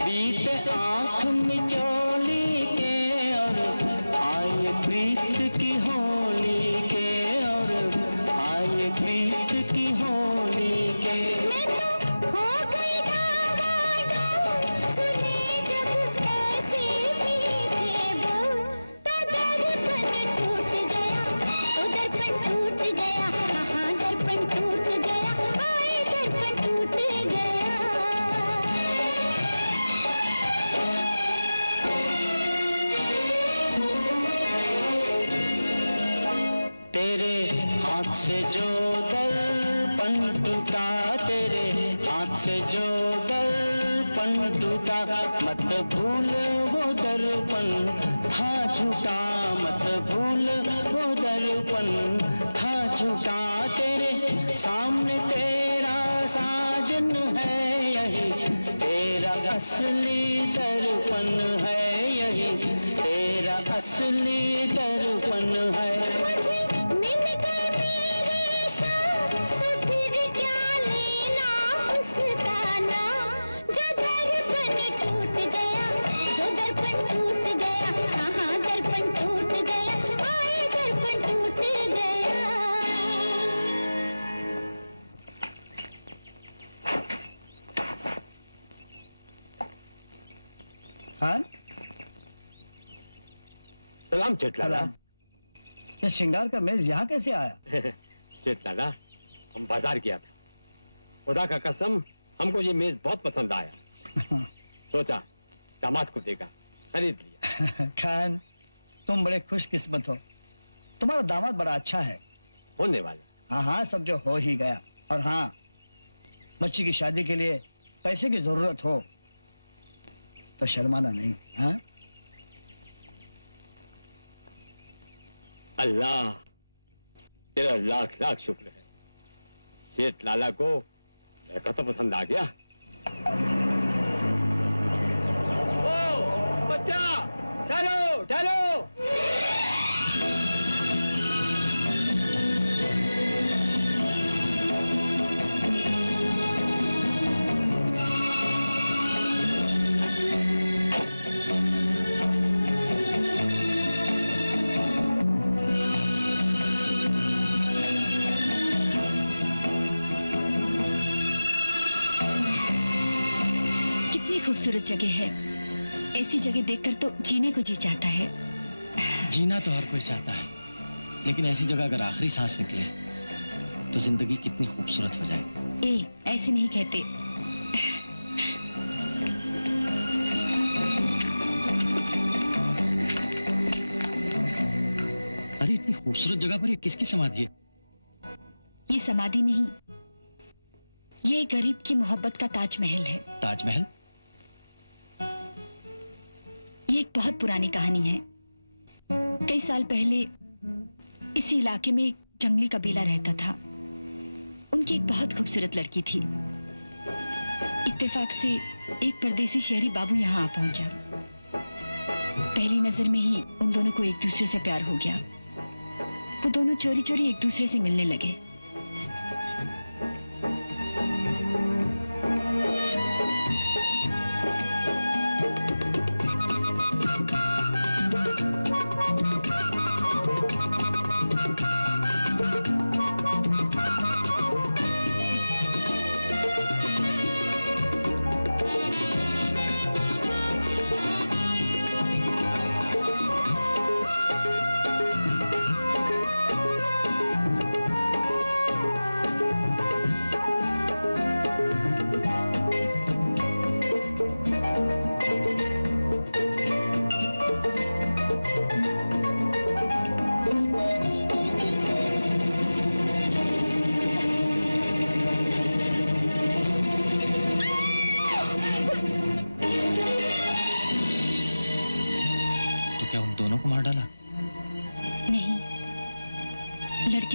बीते आँख मिचोली के और आए प्रीत की होली के, और आए प्रीत की होली के। हो गई सुने जब ऐसे मीठे बोल, तो दर्पण टूट गया, तो दर्पण टूट गया, हाँ दर्पण टूट गया, हाय दर्पण टूट गया। तेरे हाथ से जो दर्पण टूटा, तेरे हाथ से जो दर्पण टूटा, मत भूल वो दर्पण था झूठा, मत भूल वो दर्पण था झूठा। तेरे सामने तेरा साजन है यही, तेरा असली दर्पण है यही, तेरा असली दर्पण है। मिल गए मेरे शाम, तो फिर क्या लेना उसका नाम, जो दर्पण टूट गया, जो दर्पण टूट गया, हाँ दर्पण टूट गया, हाय दर्पण टूट गया। खान, सलाम सेठ लाला। ये श्रृंगार का मेज यहाँ कैसे आया? सेठ लाला, हम बाजार गया था, खुदा का कसम हमको ये मेज बहुत पसंद आया, सोचा दामाद को देगा, खरीद लिया। खान, तुम बड़े खुशकिस्मत हो, तुम्हारा दामाद बड़ा अच्छा है। होने वाला। हाँ हाँ, सब जो हो ही गया। और हाँ, बच्ची की शादी के लिए पैसे की जरूरत हो तो शर्माना नहीं। हाँ, अल्लाह तेरा लाख लाख शुक्र है, सेठ लाला को लड़का तो पसंद आ गया। ओ बच्चा, चलो चलो। खूबसूरत जगह है, ऐसी जगह देखकर तो जीने को जी चाहता है। जीना तो हर कोई चाहता है, लेकिन ऐसी जगह अगर आखिरी सांस निकले तो जिंदगी कितनी खूबसूरत हो जाए। ऐसे नहीं कहते। अरे इतनी खूबसूरत जगह पर ये किसकी समाधि है? ये समाधि नहीं, ये गरीब की मोहब्बत का ताजमहल है। ताजमहल? ये एक बहुत पुरानी कहानी है। कई साल पहले इसी इलाके में एक जंगली कबीला रहता था। उनकी एक बहुत खूबसूरत लड़की थी। इत्तेफाक से एक परदेसी शहरी बाबू यहाँ आ पहुंचा। पहली नजर में ही उन दोनों को एक दूसरे से प्यार हो गया। वो दोनों चोरी चोरी एक दूसरे से मिलने लगे।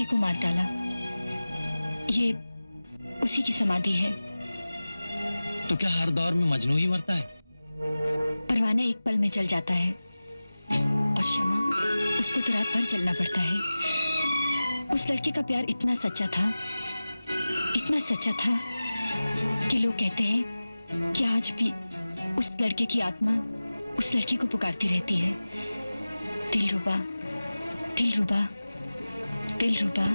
को मार डाला। ये उसी की समाधि है। तो क्या हर दौर में मजनू ही मरता है? परवाना एक पल में जल जाता है, उसको तो रात भर चलना पड़ता है। उस लड़के का प्यार इतना सच्चा था कि लोग कहते हैं कि आज भी उस लड़के की आत्मा उस लड़की को पुकारती रहती है। दिलरुबा, दिलरुबा, दिलरुबा।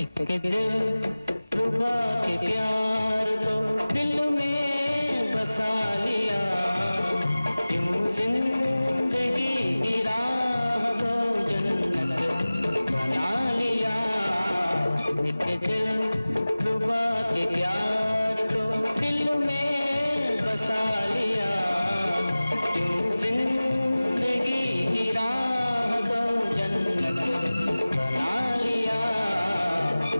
एक दिलरुबा के प्यार को दिल में बसा लिया, यूं जिंदगी की राह को जन्नत बना लिया। एक दिलरुबा के प्यार को दिल में बसा लिया, यूं जिंदगी की राह को जन्नत बना लिया।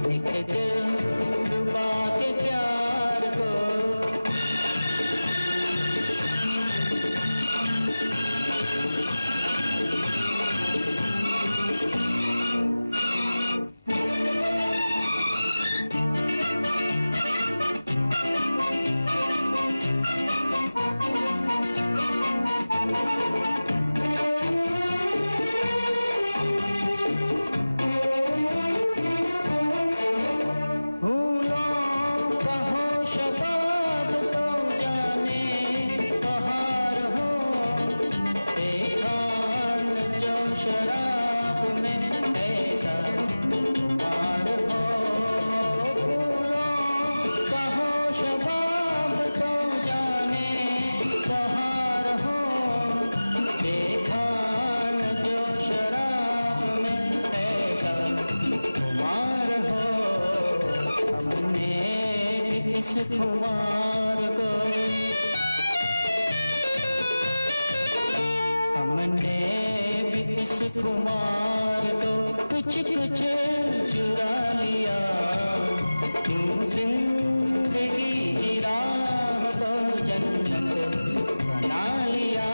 एक दिलरुबा के प्यार को। खुमार को हमने भी इस खुमार को कुछ कुछ चुरा लिया, यूं जिंदगी की राह को जन्नत बना लिया।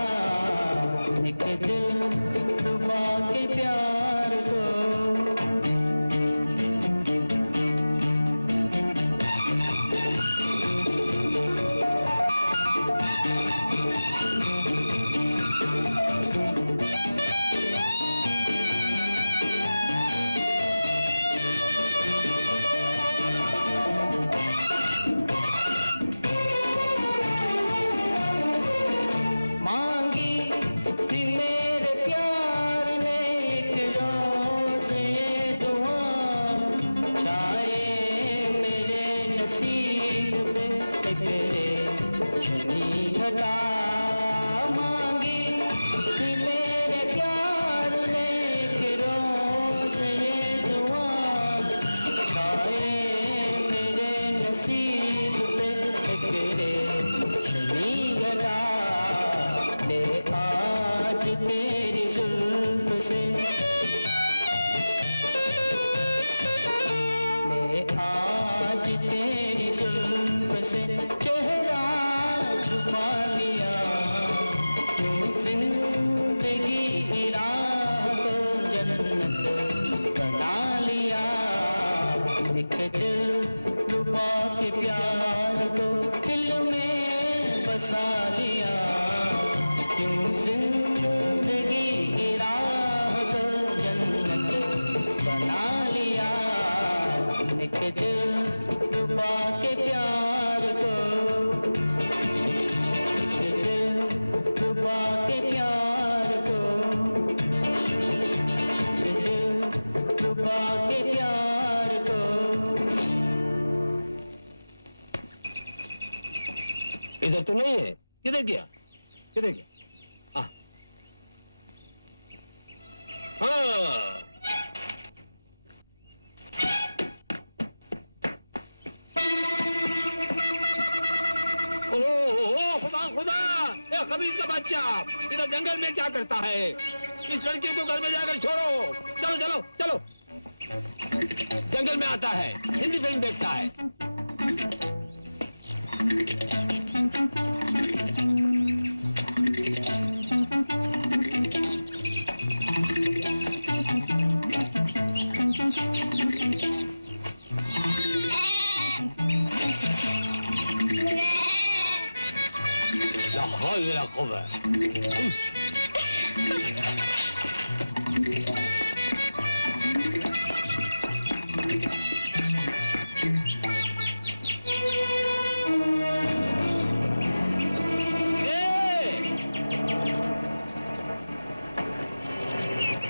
एक दिलरुबा के प्यार को। इधर तो नहीं है, किधर गया? किधर गया? हाँ ओ खुदा खुदा, ये खबीज का बच्चा इधर जंगल में क्या करता है? इस लड़की को घर में जाकर छोड़ो। चलो चलो चलो, जंगल में आता है, हिंदी फिल्म देखता है।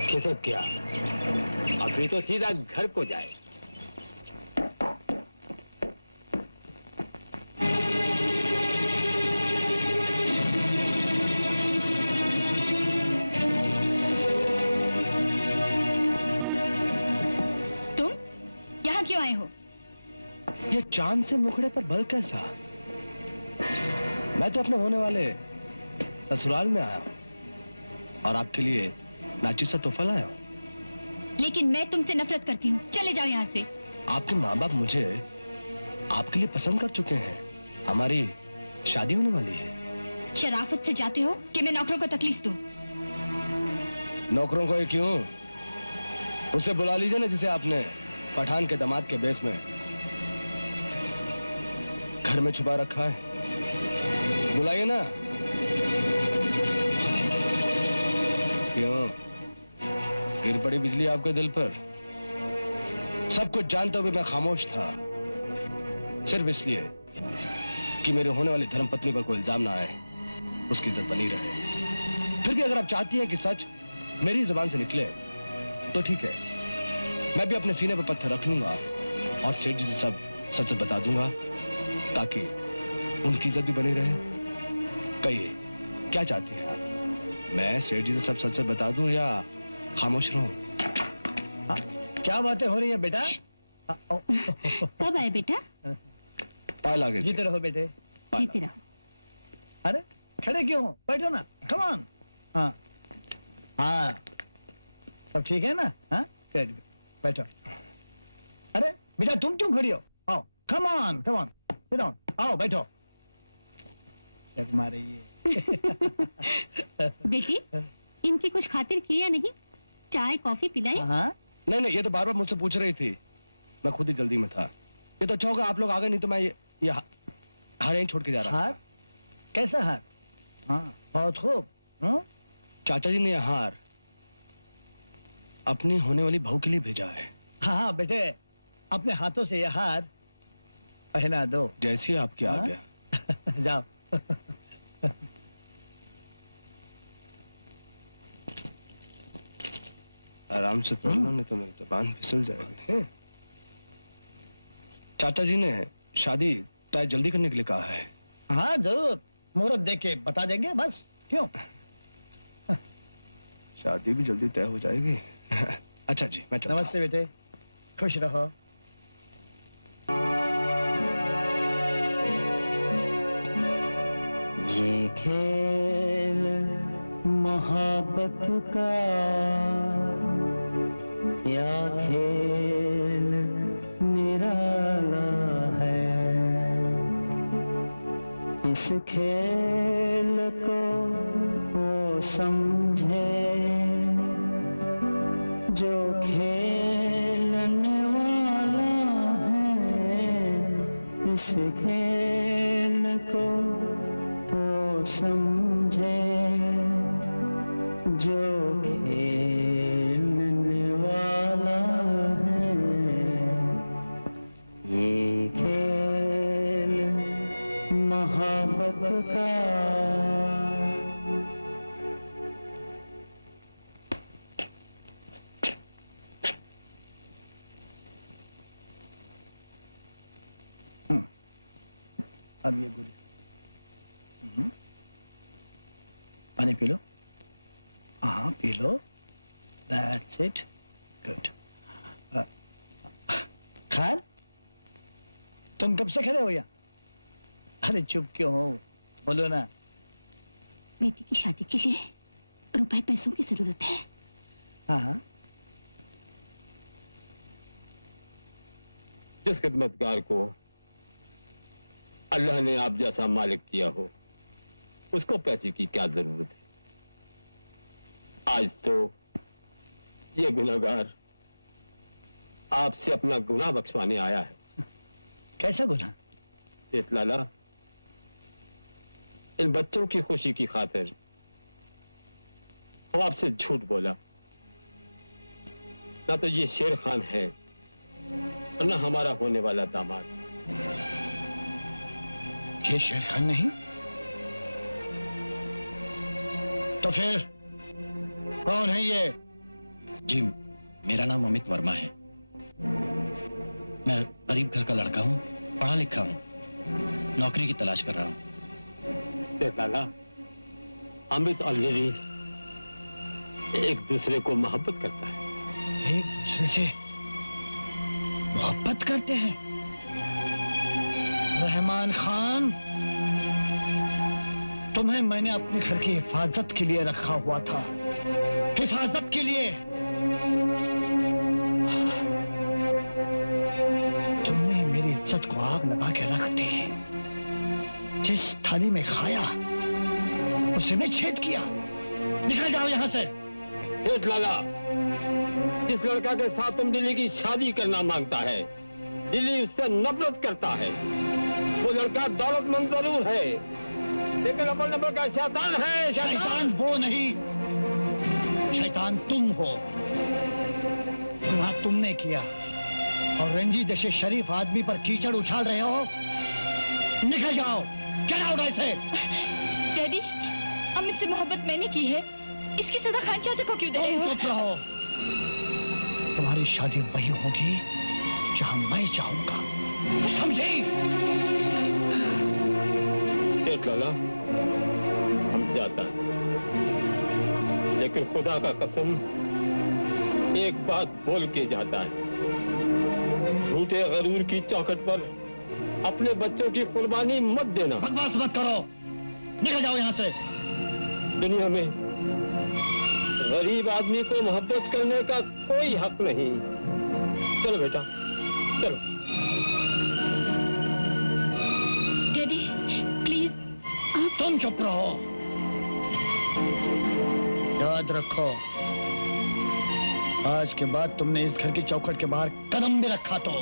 खिसक गया, अभी तो सीधा घर को जाए। तुम यहाँ क्यों आए हो? ये चांद से मुखड़े पर बल कैसा? मैं तो अपने होने वाले ससुराल में आया हूँ और आपके लिए नाची सा तोहफा लाया हूँ। लेकिन मैं तुमसे नफरत करती हूँ, चले जाओ यहाँ से। आपके माँ बाप मुझे आपके लिए पसंद कर चुके हैं, हमारी शादी होने वाली है। शराफत से जाते हो कि मैं नौकरों को तकलीफ दूं? नौकरों को ही क्यों, उसे बुला लीजिए ना जिसे आपने पठान के दामाद के बेस में घर में छुपा रखा है, बुलाइए ना। क्यों गिर पड़ी बिजली आपके दिल पर? सब कुछ जानते हुए मैं खामोश था, सिर्फ इसलिए कि मेरे होने वाली धर्मपत्नी पर कोई इल्जाम ना आए, उसकी इज्जत बनी रहे। फिर भी अगर आप चाहती हैं कि सच मेरी जुबान से निकले तो ठीक है, मैं भी अपने सीने पर पत्थर रख लूंगा और सेठ जी से सब सच बता दूंगा ताकि उनकी इज्जत भी बनी रहे। कहिए क्या चाहती हैं आप? मैं सेठ जी से सब सच बता दूं या खामोश रहूं? क्या बातें हो रही है बेटा? कब आए बेटा? पायल आगे जीते रहो बेटे, जीते रहो। अरे खड़े क्यों हो? बैठो ना, कम ऑन। हाँ हाँ, सब ठीक है ना? हाँ गुड, बैठो। अरे बेटा तुम क्यों खड़ी हो? आओ, come on come on, sit down, आओ बैठो। मारे ये बेटी, इनकी कुछ खातिर की या नहीं? चाय कॉफी पिलाई? हाँ नहीं नहीं, ये तो बार बार मुझसे पूछ रही थी, मैं खुद ही जल्दी में था। ये तो अच्छा होगा आप लोग आ गए, नहीं तो मैं ये हार यहीं छोड़ के जा रहा। हार? कैसा हार? हाँ बहुत खूब। चाचा जी ने यह हार अपनी होने वाली बहू के लिए भेजा है। हाँ हाँ बेटे, अपने हाथों से यह हार पहना दो। जैसी आपकी आ गया। जाओ। आराम से पढ़ना, नहीं तो मेरी जबान फिसल जाएगी। चाचा जी ने शादी तय जल्दी करने के लिए कहा है। हाँ जरूर, मुहूर्त देख के बता देंगे बस। क्यों? शादी भी जल्दी तय हो जाएगी। अच्छा जी, मैं चलता हूं। नमस्ते बेटे, खुश रहो। ये खेल मोहब्बत का या खेल निराला है, इस खेल को वो समझे जो खेलने वाला है, इस खेल को वो समझे जो खेलने वाला है। ये खेल मोहब्बत का अब ये गोली पानी पी लो। हाँ P low, that's it, good. Khan, तुम कब से खड़े हो यहाँ? अरे चुप क्यों हो, बोलो ना। बेटी की शादी के लिए रुपए पैसों की जरूरत है। हाँ हाँ, जिस खिदमतगार को अल्लाह ने आप जैसा मालिक दिया हो, उसको पैसे की क्या जरूरत है? आज तो ये गुनाहगार आपसे अपना गुनाह बख्शवाने आया है। कैसा गुनाह? सेठ लाला, इन बच्चों की खुशी की खातिर वो आपसे झूठ बोला। ना तो ये शेर खान है और ना हमारा होने वाला दामाद। ये शेर खान नहीं तो फिर कौन है ये? जी, मेरा नाम अमित वर्मा है। मैं गरीब घर का लड़का हूँ, पढ़ा लिखा हूँ, नौकरी की तलाश कर रहा हूँ। लाला, अमित और लिली एक दूसरे को मोहब्बत करता है। एक दूसरे से मोहब्बत करते हैं? रहमान खान, तुम्हें मैंने अपने घर की हिफाजत के लिए रखा हुआ था, हिफाजत के लिए। तुमने मेरी इज्जत को आग लगा के रख दी। जिस थाली में खाया उसे में छेद किया। निकल जाओ यहाँ से। सेठ लाला, जिस लड़का के साथ तुम दिल्ली की शादी करना मांगता है, दिल्ली उससे नफरत करता है। वो लड़का दौलतमंद जरूर है, लेकिन अव्वल नंबर का शैतान है। शैतान वो नहीं, शैतान तुम हो। गुनाह तुमने किया और रंजीत जैसे शरीफ आदमी पर कीचड़ उछाल रहे हो। निकल जाओ, गेट आउट ऐसे। डैडी, अमित से मोहब्बत मैंने की है, इसकी सजा खान चाचा को क्यों दे रहे हो? चुप रहो। तुम्हारी शादी वही होगी जहां मैं चाहूंगा, समझी? सेठ लाला, हम जाता है, लेकिन खुदा का कसम एक बात बोल के जाता है। झूठे गरूर की चौखट पर अपने बच्चों की कुर्बानी मत देना। बकवास मत करो, निकल जाओ यहाँ से। दुनिया में गरीब आदमी को मोहब्बत करने का कोई हक नहीं। चलो बेटा, चलो। Daddy, please. तुम चुप रहो। याद रखो, आज के बाद तुमने इस घर की चौखट के बाहर कदम भी रखा तो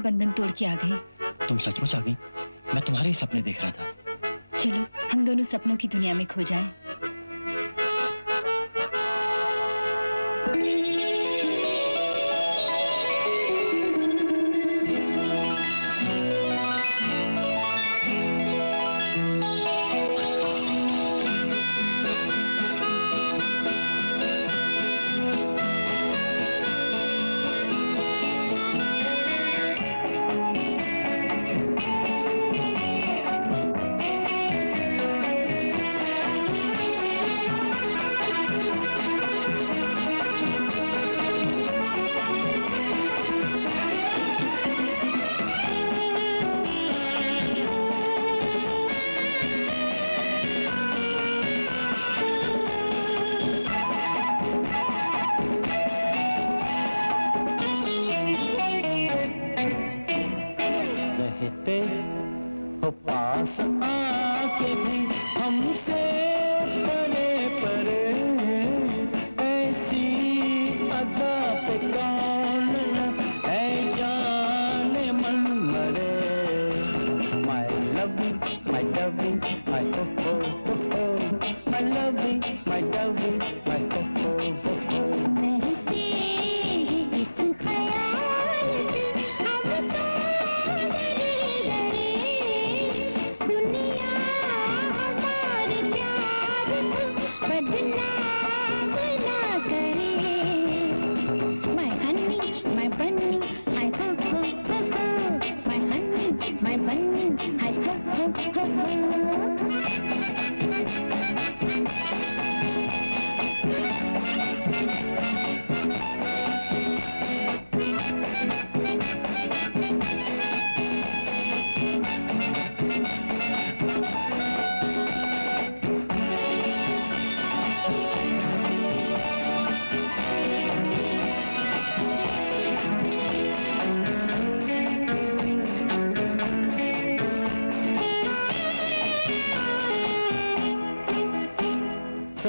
बंधन तोड़ के आ गई। तुम सचमुच आ गई? मैं तुम्हारे ही सपने देख रहा था। चलो हम दोनों सपनों की दुनिया में खो जाएं।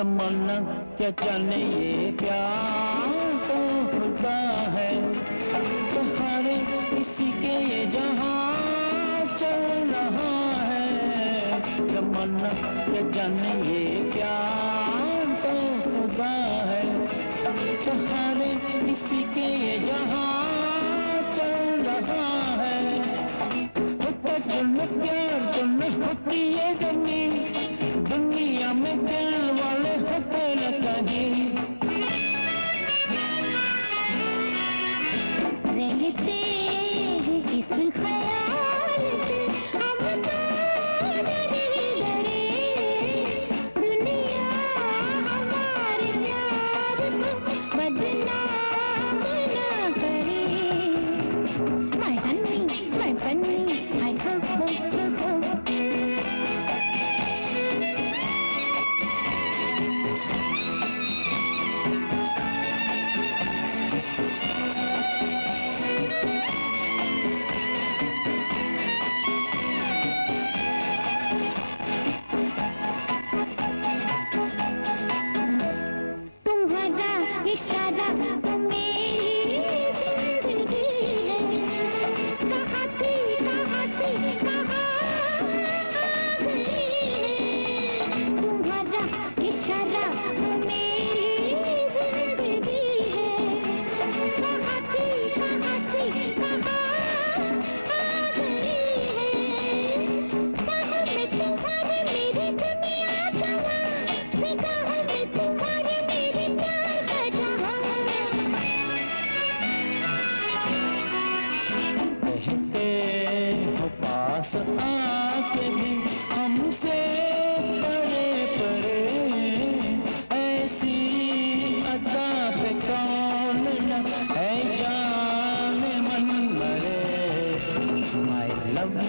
तमन्ना क्या जाने ये प्यार तो खुदा है, सहारे किसी के ये जहां चल रहा है। तमन्ना क्या जाने ये प्यार तो खुदा है, सहारे किसी के ये जहां चल रहा है। होता चल प्यार तो न होती ये जमीन, दुनिया में दिल वाले होते न कहीं। रहते हैं इस ख्याल से हम तो डरे डरे, दुनिया हमारे प्यार को बदनाम ना करे। My honey, my bunny, I go, go, go, go. तुम्हारा इशारा तो मेरी जिंदगी है, कहाँ थी कहाँ आ गई है। तुम्हारा इशारा तो मेरी जिंदगी है, कहाँ थी कहाँ आ गई है। बाहों में तुम्हारे मेरी दुनिया जवां, निगाहों में तुम्हारे मेरे प्यार का जहां। कहते हो पास आके भी हमसे परे परे, ऐसी अदा पे कौन न है जाने मन मरे। My love,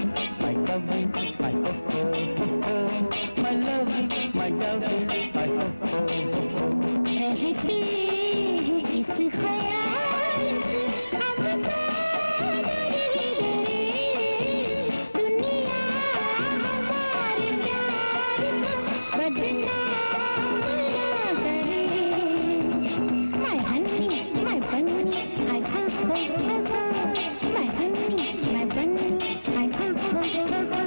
my darling, my ho ho, my love, my darling, my ho ho। रहते हैं इस ख्याल से हम तो डरे डरे, दुनिया हमारे प्यार को बदनाम ना करे। My honey, my bunny, I go, go, go, go. My honey, my bunny, I go, go, go, go.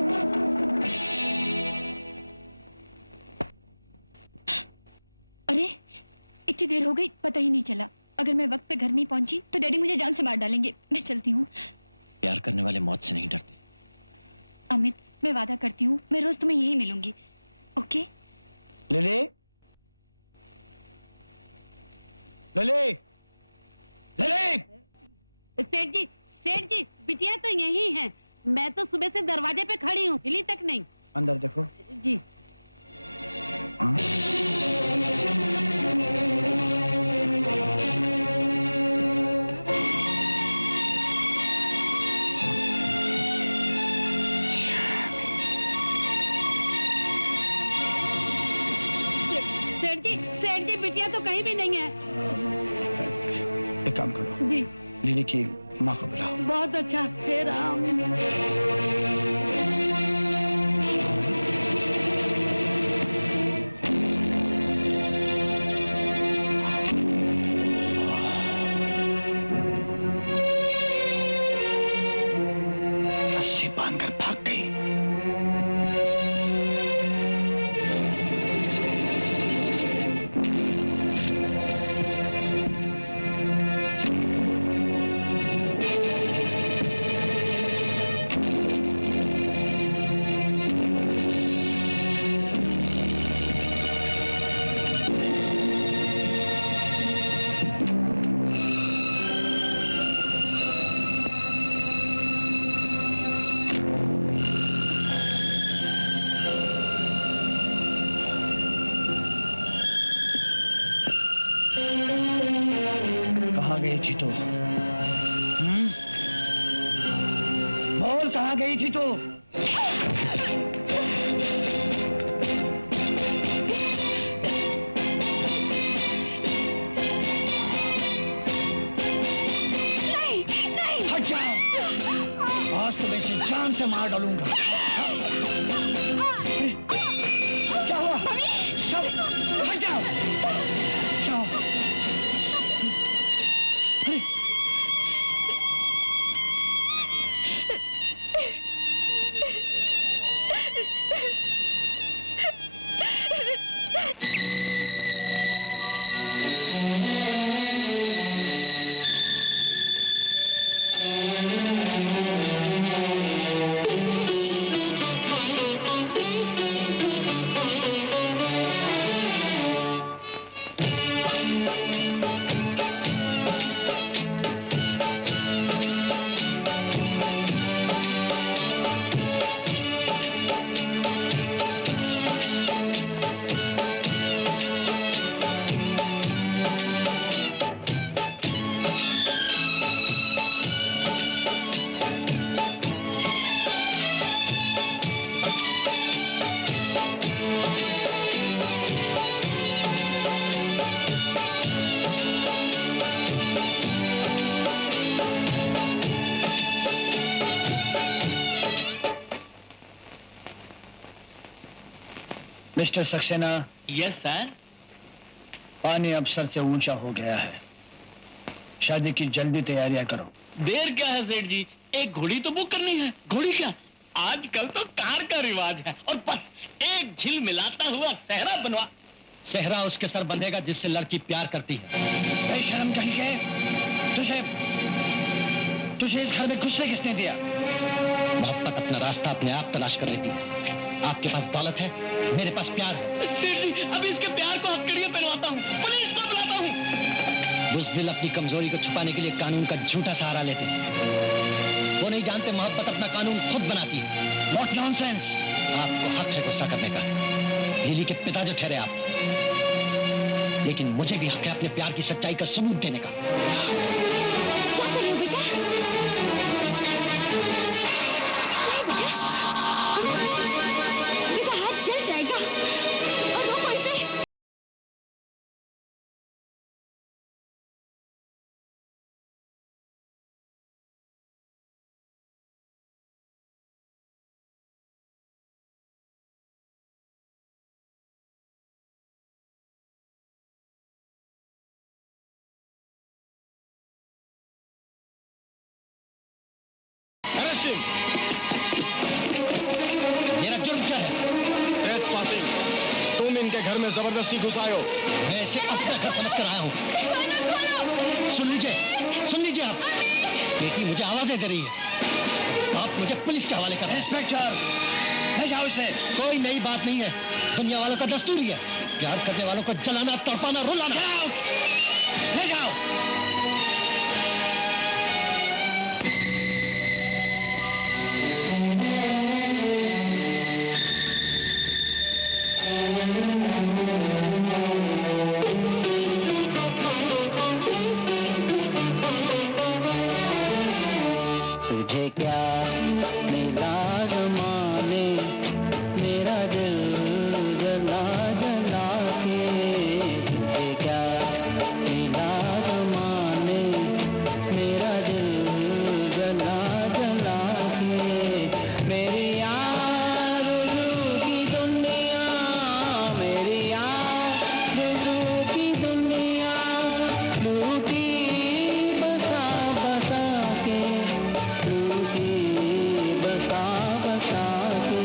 अरे इतनी देर हो गई, पता ही नहीं चला। अगर मैं वक्त पे घर नहीं पहुंची तो डैडी मुझे जान से मार डालेंगे। मैं चलती हूँ। प्यार करने वाले मौत से नहीं डरते। अमित, मैं वादा करती हूँ मैं रोज तुम्हें यही मिलूंगी। ओके? Lily, lily, lily. सेठ जी बिटिया तो यही है। मैं तो सुबह से दरवाजे पे खड़ी हूँ, हिली तक नहीं। अंदर देखो। जी। सेठ जी बिटिया तो कहीं भी नहीं है। एक काम करो जी, लिली की माँ को बुलाओ। बहुत अच्छा। हे राम। रस्सी बांधकर भाग गई। कहाँ गई थी तू? बोल, कहाँ गई थी तू? नहीं, हट जाओ। आज तो मैं इसे जान से मार डालूंगा। क्या हुआ? क्या हुआ? हट जाओ। क्या हुआ? अरे मिस्टर सक्सेना। Yes sir. पानी अब सर से ऊंचा हो गया है, शादी की जल्दी तैयारियां करो। देर क्या है सेठ जी, एक घोड़ी तो बुक करनी है। घोड़ी क्या, आजकल तो कार का रिवाज है। और बस एक झील मिलाता हुआ सहरा बनवा। सेहरा उसके सर बंधेगा जिससे लड़की प्यार करती है। बेशर्म कहीं के, तुझे इस घर में घुसने किसने दिया? मोहब्बत अपना रास्ता अपने आप तलाश कर लेती है। आपके पास दौलत है, मेरे पास प्यार है। सेठ जी, अब इसके प्यार को हथकड़ियां पहनवाता हूँ, पुलिस को बुलाता हूँ। बुज़दिल अपनी कमजोरी को छुपाने के लिए कानून का झूठा सहारा लेते हैं। वो नहीं जानते मोहब्बत अपना कानून खुद बनाती है। What nonsense! आपको हक है गुस्सा करने का, लिली के पिता जो ठहरे आप, लेकिन मुझे भी हक है अपने प्यार की सच्चाई का सबूत देने का। क्या कर रहे हो बेटा? बेटा हाथ जल जाएगा और वो कैसे? मेरा जुर्म क्या है? तुम इनके घर में जबरदस्ती घुस आए हो। मैं इसे अपना घर समझ कर आया हूँ। सुन लीजिए आप। बेटी मुझे आवाजें दे रही है। आप मुझे पुलिस के हवाले कर। इंस्पेक्टर, ले जाओ इसे। कोई नई बात नहीं है, दुनिया वालों का दस्तूर ही है। प्यार करने वालों को जलाना, तड़पाना, रुलाना। ले जाओ। तुझे क्या मिला ज़माने, मेरा दिल जला जला के। तुझे क्या मिला ज़माने, मेरा दिल जला जला के। मेरी आरज़ू की दुनिया, मेरी आरज़ू की दुनिया लूटी बसा बसा के, लूटी बसा बसा के।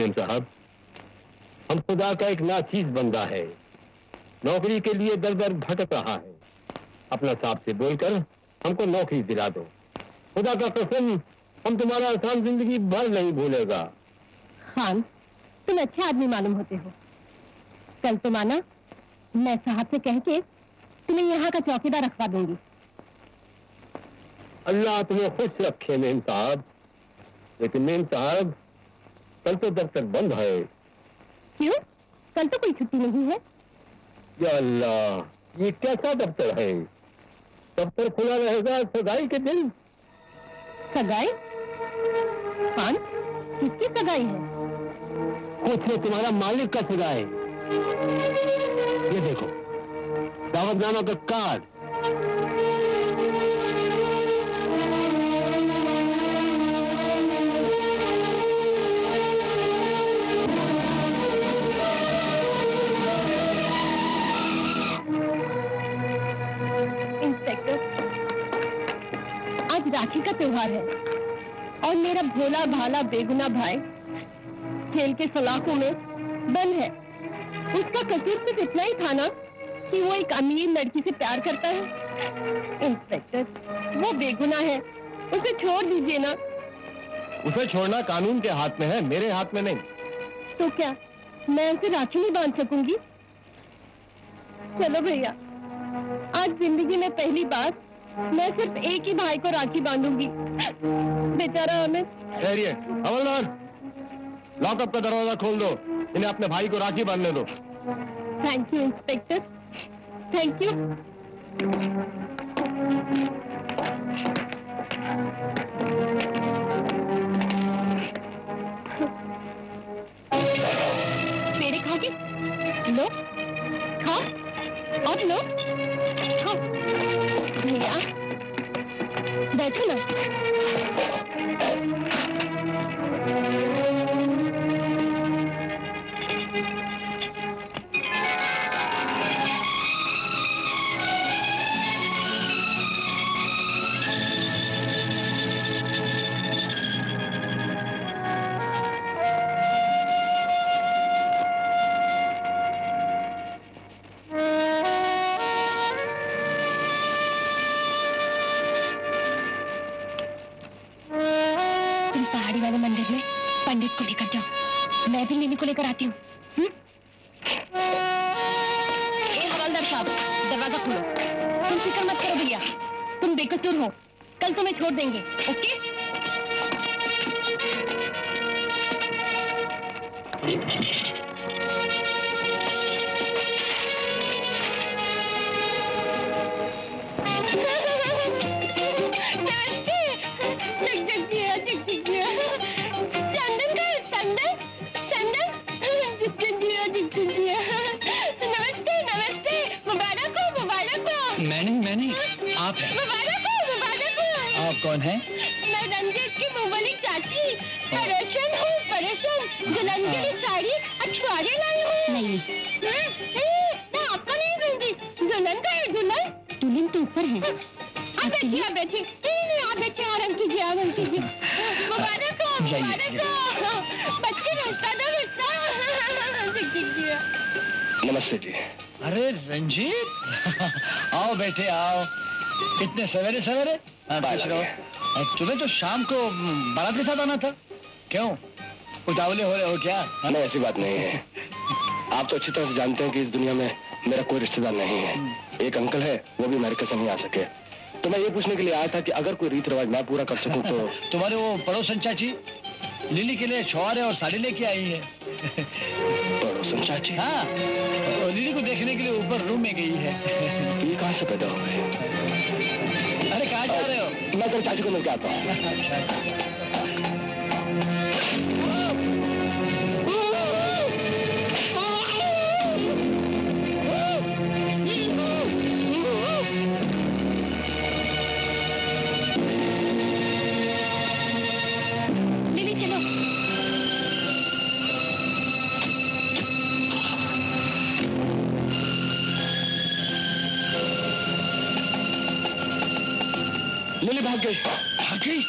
मेम साहब, हम खुदा का एक नाचीज बंदा है, नौकरी के लिए दर दर भटक रहा है। अपना साहब से बोलकर हमको नौकरी दिला दो। खुदा का कसम, हम तुम्हारा आसान जिंदगी भर नहीं भूलेगा। खान, तुम अच्छे आदमी मालूम होते हो। कल तो माना मैं साहब से कह के तुम्हें यहाँ का चौकीदार रखवा दूंगी। अल्लाह तुम्हें खुश रखे मेम साहब। लेकिन मेम साहब, कल तो दफ्तर बंद है। क्यों? कल तो कोई छुट्टी नहीं है। या अल्लाह, ये कैसा दफ्तर है? दफ्तर खुला रहेगा सगाई के दिन। सगाई? खान, किसकी सगाई है? कुछ नहीं, तुम्हारा मालिक का सगाई। ये देखो, दावतनामा का कार्ड। राखी का त्योहार है और मेरा भोला भाला बेगुनाह भाई जेल के सलाखों में बंद है। उसका कसूर सिर्फ इतना ही था ना कि वो एक अमीर लड़की से प्यार करता है। इंस्पेक्टर, वो बेगुनाह है, उसे छोड़ दीजिए ना। उसे छोड़ना कानून के हाथ में है, मेरे हाथ में नहीं। तो क्या मैं उसे राखी नहीं बांध सकूंगी? चलो भैया, आज जिंदगी में पहली बार मैं सिर्फ एक ही भाई को राखी बांधूंगी। बेचारा हमें। ठहरिए, हवलदार, लॉकअप का दरवाजा खोल दो, इन्हें अपने भाई को राखी बांधने दो। Thank you inspector, thank you. पेड़े खाओगे? लो, खाओ और लो, खाओ। भैया बैठो ना। पंडित को लेकर जाओ, मैं भी नीनी को लेकर आती हूँ। हवलदार साहब, दरवाजा खोलो। तुम फिक्र मत करो भैया, तुम बेकसूर हो, कल तुम्हें छोड़ देंगे। ओके? आप हैं? आप कौन हैं? मैं रंजीत की मुंबई चाची। परेशान हूँ, परेशान। दुल्हन के लिए साड़ी अछवाड़े लाई हूँ। नहीं, मैं आपका नहीं दूंगी। दुल्हन का है, दुल्हन। दुल्हन तो ऊपर है। आप बैठिए, आप बैठिए। नहीं, आप बैठिए, आराम कीजिए, आराम कीजिए। मुबारक हो, मुबारक हो। बच्चे रहता ना बच्चा। नमस्ते जी। अरे रंजीत, आओ बैठे, आओ। इतने सवेरे सवेरे? तुम्हें तो शाम को बारात के साथ आना था, क्यों उतावले हो रहे हो क्या? नहीं, ऐसी बात नहीं है। आप तो अच्छी तरह से जानते हैं कि इस दुनिया में मेरा कोई रिश्तेदार नहीं है। एक अंकल है, वो भी अमेरिका से नहीं आ सके। तो मैं ये पूछने के लिए आया था कि अगर कोई रीत रिवाज मैं पूरा कर सकूं तो। तुम्हारे वो पड़ोसन चाची लिली के लिए छुआरे और साड़ी लेके आई है। पड़ोसन चाची? हाँ, लिली को देखने के लिए ऊपर रूम में गई है। ये कहाँ से पैदा हो गए? अरे कहाँ जा रहे हो? मैं कल चाची को मिल के आता हूँ। लिली भाग गई। भाग गई?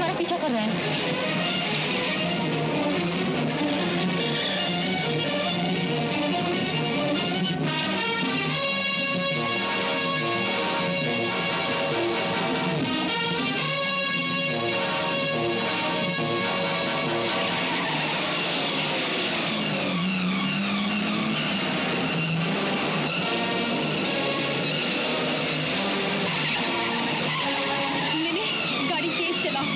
हमारा पीछा कर रहे हैं। गाड़ी तेज चलाओ।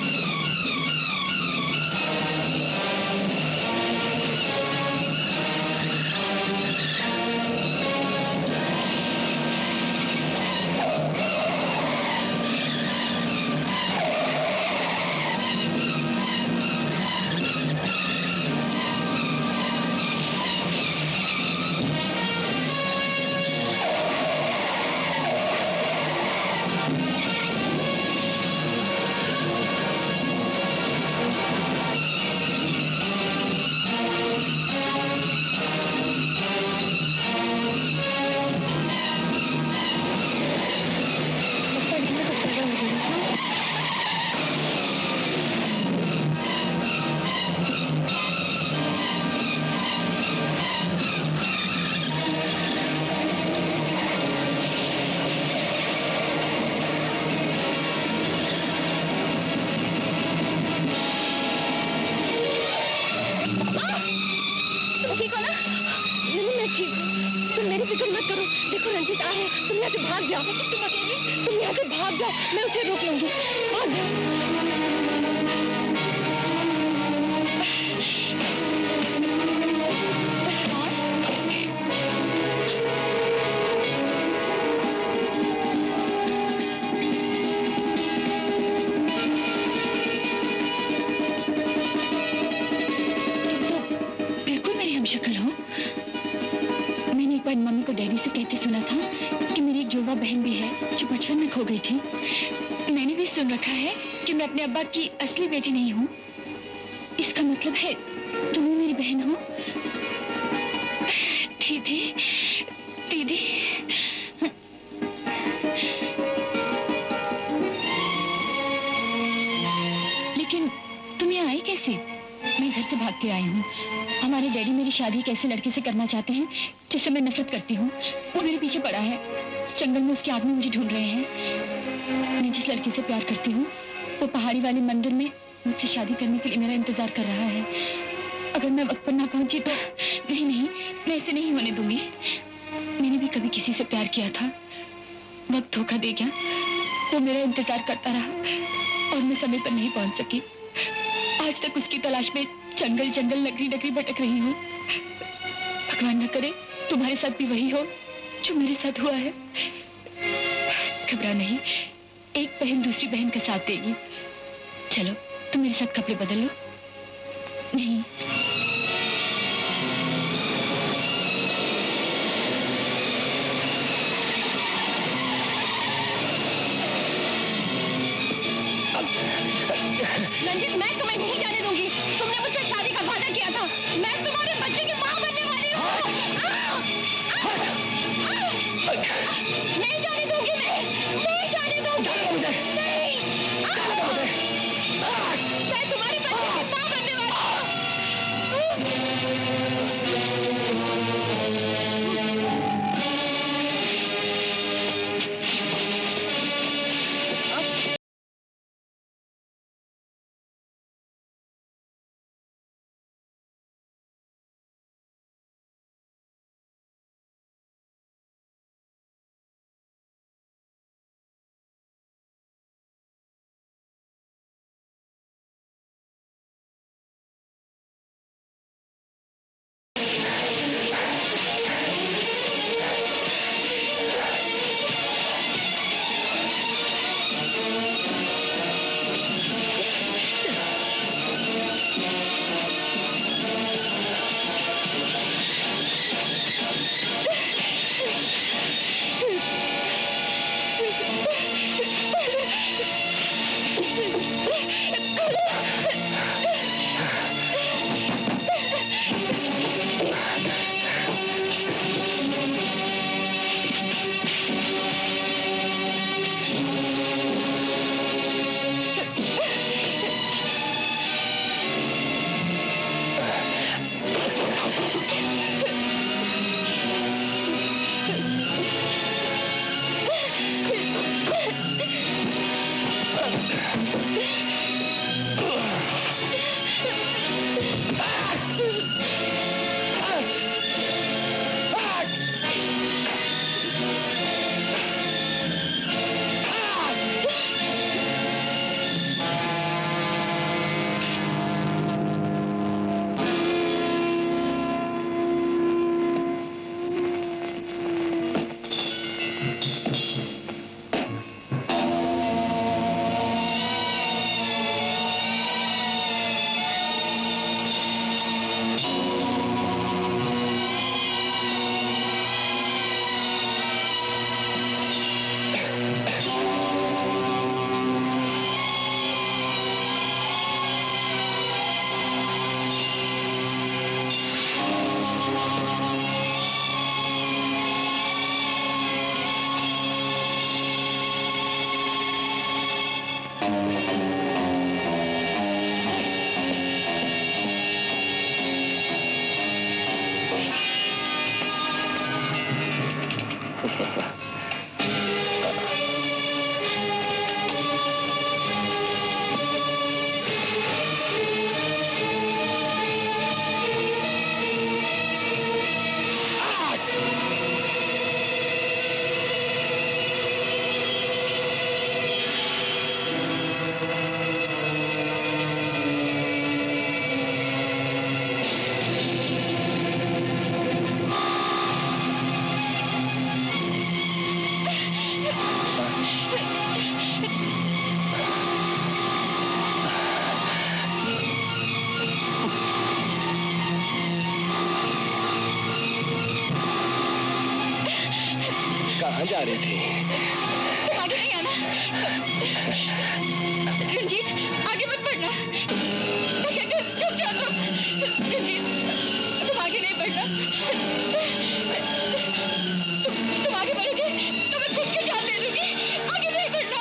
तुम ठीक हो ना? नहीं, मैं ठीक हूँ। तुम मेरी फिक्र मत करो। देखो रंजीत आ रहे हैं। तुम यहाँ से भाग जाओ। तुम अकेले? तुम यहाँ से भाग जाओ। मैं उसे रोक लूंगी। भाग जाओ। बिल्कुल मेरी हम शक्ल हो। मैंने एक बार मम्मी को डैडी से कहते सुना था कि मेरी एक जुड़वा बहन भी है जो बचपन में खो गई थी। मैंने भी सुन रखा है कि मैं अपने अब्बा की असली बेटी नहीं हूँ। इसका मतलब है तुम ही मेरी बहन हो। दीदी, दीदी। लेकिन तुम यहाँ आई कैसे? मैं घर से भाग के आई हूँ। हमारे डैडी मेरी शादी एक ऐसे लड़के से करना चाहते हैं जिससे मैं नफरत करती हूँ। वो मेरे पीछे पड़ा है। जंगल में उसके आदमी मुझे ढूंढ रहे हैं। मैं जिस लड़के से प्यार करती हूँ वो पहाड़ी वाले मंदिर में मुझसे शादी करने के लिए मेरा इंतजार कर रहा है। अगर मैं वक्त पर ना पहुंची तो नहीं, मैं ऐसे नहीं होने दूंगी। मैंने भी कभी किसी से प्यार किया था। वक्त धोखा दे गया। वो मेरा इंतजार करता रहा और मैं समय पर नहीं पहुंच सकी। आज तक उसकी तलाश में जंगल जंगल नगरी नगरी भटक रही हूँ। भगवान न करे तुम्हारे साथ भी वही हो जो मेरे साथ हुआ है। घबरा नहीं, एक बहन दूसरी बहन का साथ देगी। चलो तुम मेरे साथ कपड़े बदल लो। नहीं, रंजीत, मैं तुम्हें नहीं जाने दूंगी। तुमने मुझसे शादी का वादा किया था। मैं तुम्हारे बच्चे की मां बनने वाली हूँ। नहीं जाने दूंगी मैं। नहीं जाने दूंगी। नहीं। मैं तुम्हारे बच्चे की मां बनने कहाँ जा रही थी? तुम आगे नहीं आना। रंजीत, आगे मत बढ़ना। मैं कहती हूँ, रुक जाओ तुम। रंजीत, तुम आगे नहीं बढ़ना। तुम आगे बढ़ोगे तो मैं खुद की जान ले लूंगी। आगे नहीं बढ़ना।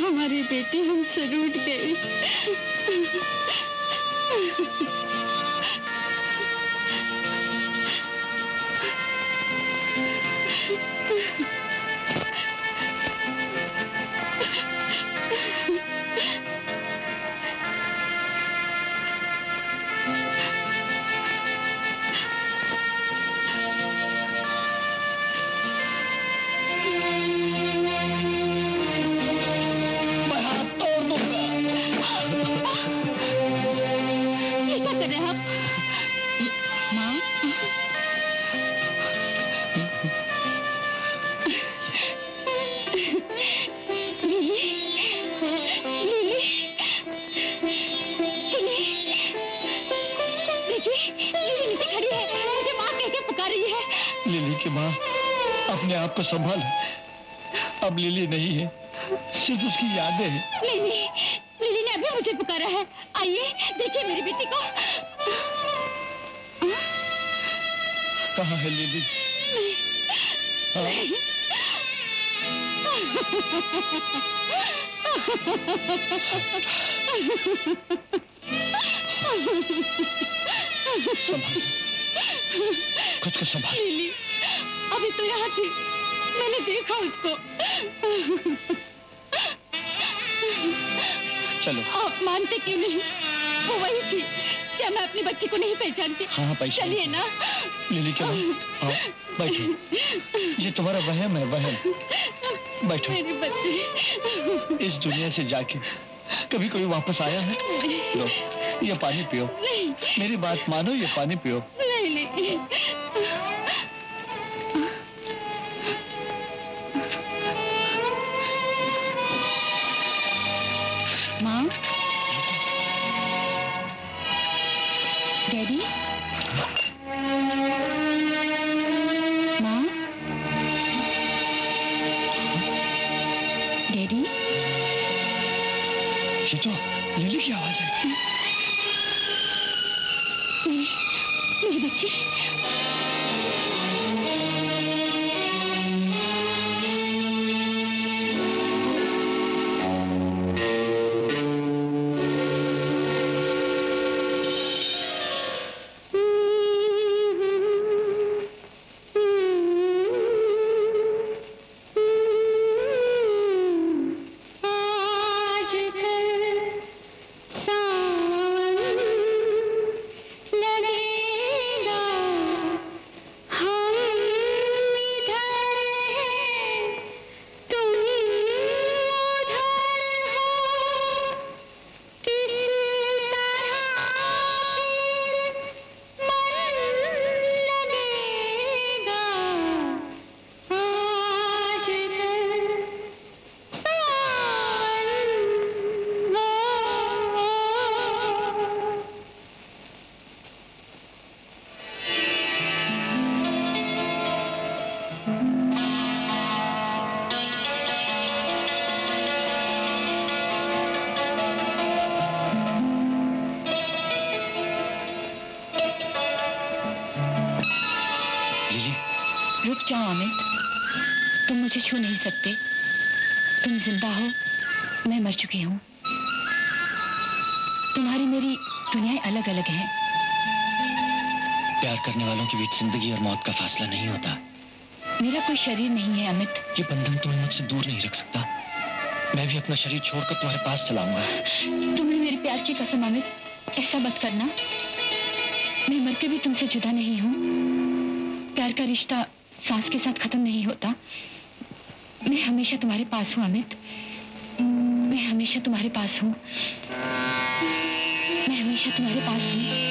हमारी बेटी हमसे रूठ गई। लिली की माँ, अपने आप को संभाल। अब लिली नहीं है, सिर्फ उसकी यादें हैं। लिली, लिली ने अभी मुझे पुकारा है। आइए, देखिए मेरी बेटी को। कहाँ है लिली? संभाल, खुद को संभाल। लिली अभी तो यहाँ थी, मैंने देखा उसको। चलो। आप मानते क्यों नहीं? वो वही थी। क्या मैं अपनी बच्ची को नहीं पहचानती? हाँ पहचान। चलिए ना। लिली क्या? आओ, बैठो। ये तुम्हारा वहम है, वहम। बैठो। मेरी बच्ची इस दुनिया से जाके कभी कोई वापस आया है? लो, ये पानी पियो। नहीं। मेरी बात मानो, ये पानी पियो। नहीं, नहीं। माँ, डैडी, माँ, डैडी। ये तो लिली की आवाज है। मेरी बच्ची। रुक जाओ अमित, तुम मुझे छू नहीं सकते। तुम जिंदा हो, मैं मर चुकी हूँ। तुम्हारी मेरी दुनियाएं अलग अलग हैं। प्यार करने वालों के बीच जिंदगी और मौत का फासला नहीं होता। मेरा कोई शरीर नहीं है अमित। ये बंधन तुम्हें मुझसे दूर नहीं रख सकता। मैं भी अपना शरीर छोड़कर तुम्हारे पास चलाऊंगा। तुम्हें मेरे प्यार की कसम अमित, ऐसा मत करना। मैं मर के भी तुमसे जुदा नहीं हूँ। प्यार का रिश्ता सांस के साथ खत्म नहीं होता। मैं हमेशा तुम्हारे पास हूँ अमित, मैं हमेशा तुम्हारे पास हूँ, मैं हमेशा तुम्हारे पास हूँ, तुम्हारे पास हूँ।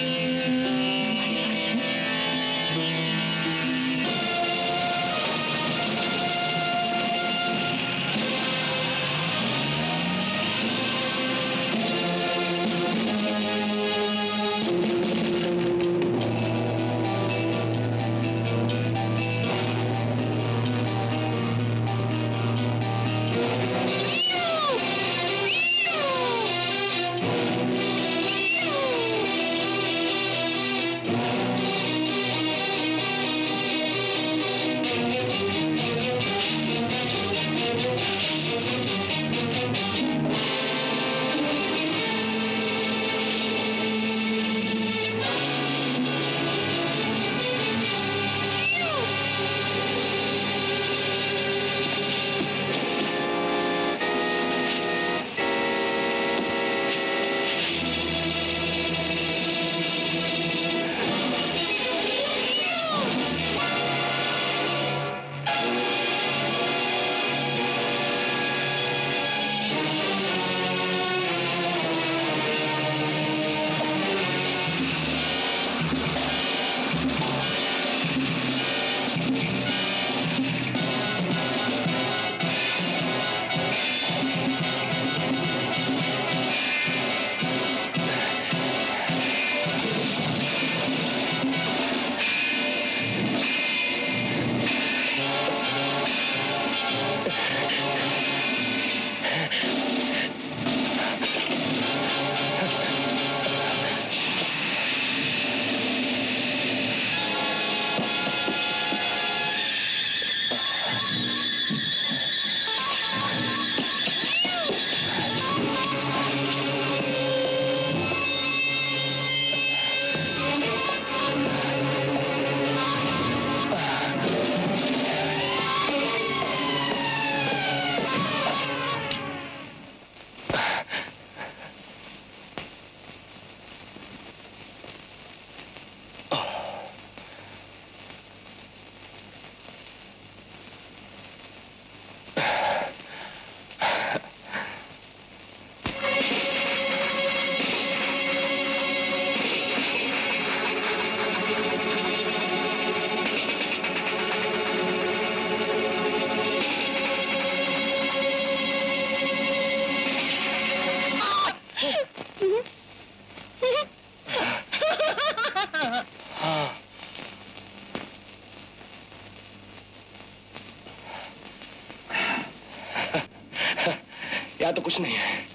यहाँ तो कुछ नहीं है,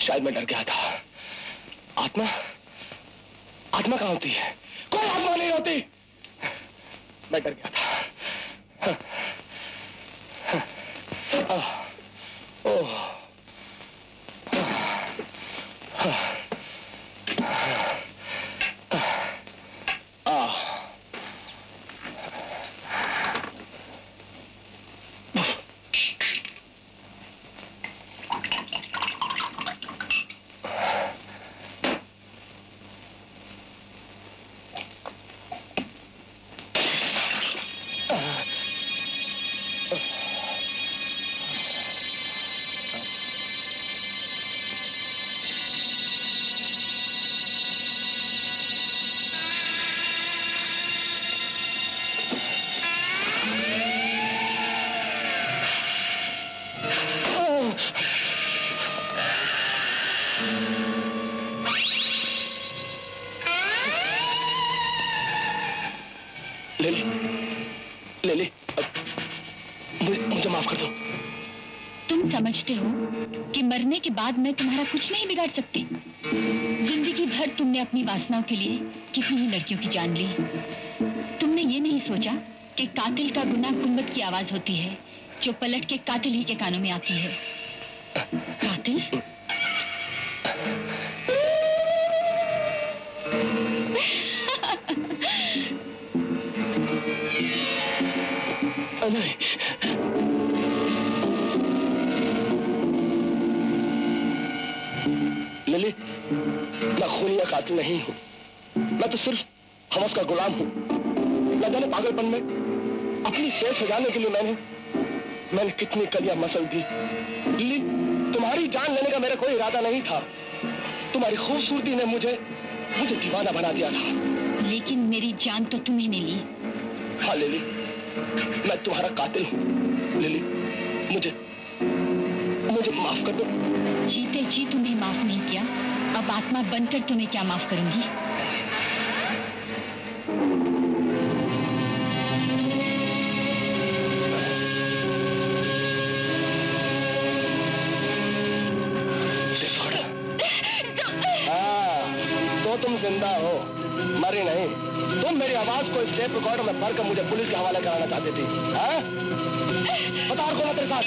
शायद मैं डर गया था। आत्मा, आत्मा कहाँ होती है? कोई आत्मा नहीं होती। मैं डर गया था। ओह, लेली, मुझे माफ कर दो। तुम समझते हो कि मरने के बाद मैं तुम्हारा कुछ नहीं बिगाड़ सकती? जिंदगी भर तुमने अपनी वासनाओं के लिए कितनी ही लड़कियों की जान ली। तुमने ये नहीं सोचा कि कातिल का गुनाह गुंबद की आवाज होती है जो पलट के कातिल ही के कानों में आती है। कातिल? नहीं। लिली, मैं खूनी कातिल नहीं हूं। मैं तो सिर्फ हवस का गुलाम हूं। न जाने पागलपन में अपनी सेहत सजाने के लिए मैंने कितनी कलियां मसल दी। लिली, तुम्हारी जान लेने का मेरा कोई इरादा नहीं था। तुम्हारी खूबसूरती ने मुझे दीवाना बना दिया था। लेकिन मेरी जान तो तुम्ही ने ली। हाँ लिली, मैं तुम्हारा कातिल हूँ। लिली, मुझे माफ कर दो। जीते जी तुम्हें माफ नहीं किया, अब आत्मा बनकर तुम्हें क्या माफ करूंगी। तो तुम जिंदा हो, मरी नहीं। तुम मेरी आवाज को इस टेप रिकॉर्डर में भरकर मुझे पुलिस के हवाले कराना चाहती थी। बता और कौन है तेरे साथ?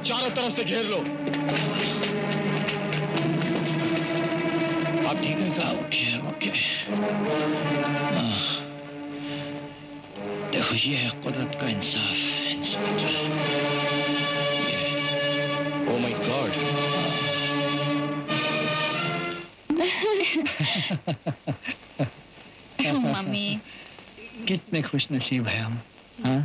चारों तरफ से घेर लो। आप ठीक है साहब? ओके। देखो ये है कुदरत का इंसाफ, inspector. Oh my God. Mummy, कितने खुश नसीब है हम। हाँ?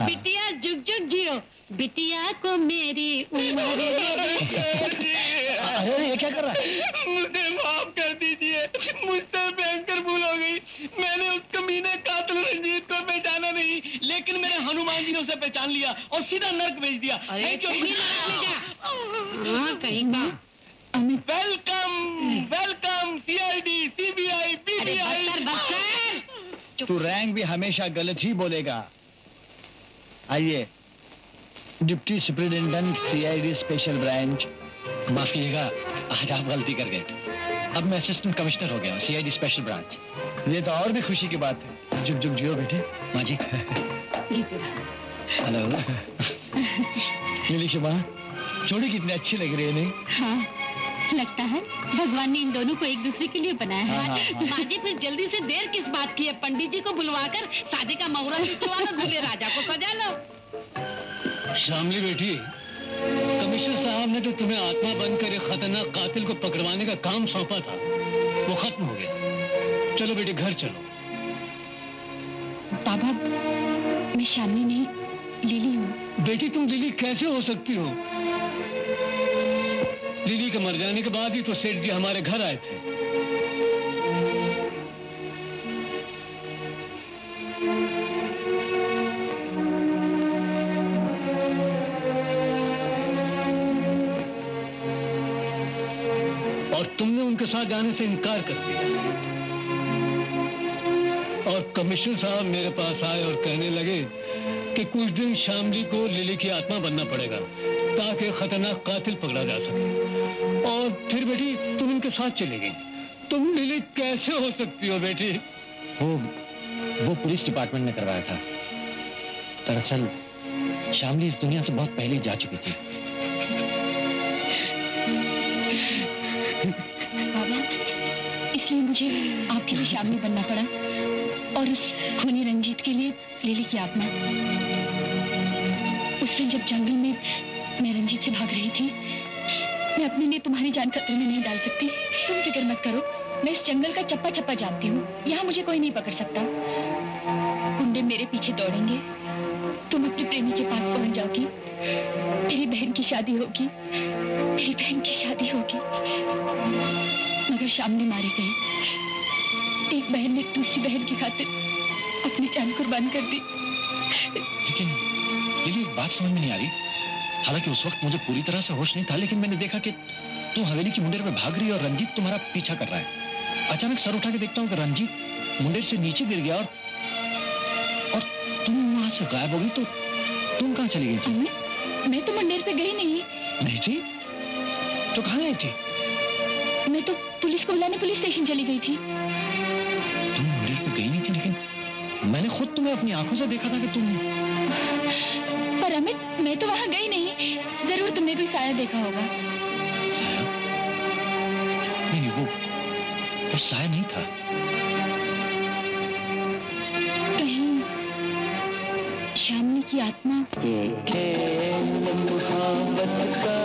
बिटिया जुग जुग जियो, बिटिया को मेरी उम्र। अरे ये क्या कर रहा है? मुझे माफ कर दीजिए, मुझसे भयंकर भूल हो गई। मैंने उस कमीने कातिल रंजीत को पहचाना नहीं, लेकिन मेरे हनुमान जी ने उसे पहचान लिया और सीधा नर्क भेज दिया। Welcome CID, CBI, PBI. तू रैंक भी हमेशा गलत ही बोलेगा। आइए, deputy superintendent CID special branch. माफ कीजिएगा, आज आप गलती कर गए। अब मैं असिस्टेंट कमिश्नर हो गया हूँ, CID स्पेशल ब्रांच। ये तो और भी खुशी की बात है। जुग जुग जियो बेटे। माँ जी। हेलो। नीली शुभा, जोड़ी कितनी अच्छी लग रही है नहीं? हाँ, लगता है भगवान ने इन दोनों को एक दूसरे के लिए बनाया है। माँ जी फिर जल्दी से देर किस बात की है? पंडित जी को बुलवाकर शादी का मुहूर्त निकलवा लो, दूल्हे राजा को सजा लो। शामली बेटी, कमिश्नर साहब ने तो तुम्हें आत्मा बनकर एक खतरनाक कातिल को पकड़वाने का काम सौंपा था, वो खत्म हो गया। चलो बेटी घर चलो। बाबा, मैं शामली नहीं, लिली हूँ। बेटी तुम लिली कैसे हो सकती हो? लिली के मर जाने के बाद ही तो सेठ जी हमारे घर आए थे। और तुमने उनके साथ जाने से इनकार कर दिया। और कमिश्नर साहब मेरे पास आए और कहने लगे कि कुछ दिन शामली को लिली की आत्मा बनना पड़ेगा ताकि खतरनाक कातिल पकड़ा जा सके। और फिर बेटी तुम इनके साथ चली गई। तुम लिली कैसे हो सकती हो बेटी? वो पुलिस डिपार्टमेंट ने करवाया था। दरअसल शामली इस दुनिया से बहुत पहले जा चुकी थी। बाबा, इसलिए मुझे आपके लिए शामली बनना पड़ा और उस खूनी रंजीत के लिए लिली की आत्मा। उस दिन जब जंगल में मैं रंजीत से भाग रही थी, मैं अपने लिए तुम्हारी जान खतरे में नहीं डाल सकती। तुम फिक्र मत करो, मैं इस जंगल का चप्पा चप्पा जानती हूँ। यहाँ मुझे कोई नहीं पकड़ सकता। गुंडे मेरे पीछे दौड़ेंगे, तुम अपने प्रेमी के पास पहुंच जाओगी, मेरी बहन की शादी होगी, मेरी बहन की शादी होगी। मगर शामली मारी गई। एक बहन ने दूसरी बहन की खातिर अपनी जान कुर्बान कर दी। लेकिन लिली, बात समझ में नहीं आ रही। हालांकि उस वक्त मुझे पूरी तरह से होश नहीं था, लेकिन मैंने देखा कि तुम हवेली की मुंडेर में भाग रही है और रंजीत तुम्हारा पीछा कर रहा है। अचानक सर उठा के देखता हूँ कि रंजीत मुंडेर से नीचे गिर गया और तुम वहां से गायब हो गई। तो तुम कहाँ चली गई थी? मैं तो मुंडेर पे गई नहीं। नहीं थी? तो कहाँ गई थी? मैं तो पुलिस को बुलाने पुलिस स्टेशन चली गई थी। तुम मुंडेर पे गई नहीं थी, लेकिन मैंने खुद तुम्हें अपनी आंखों से देखा था कि तुम। पर अमित, मैं तो वहां गई नहीं। जरूर तुमने कोई साया देखा होगा। साया? नहीं, वो साया नहीं था। कहीं शामली की आत्मा। ये खेल मोहब्बत का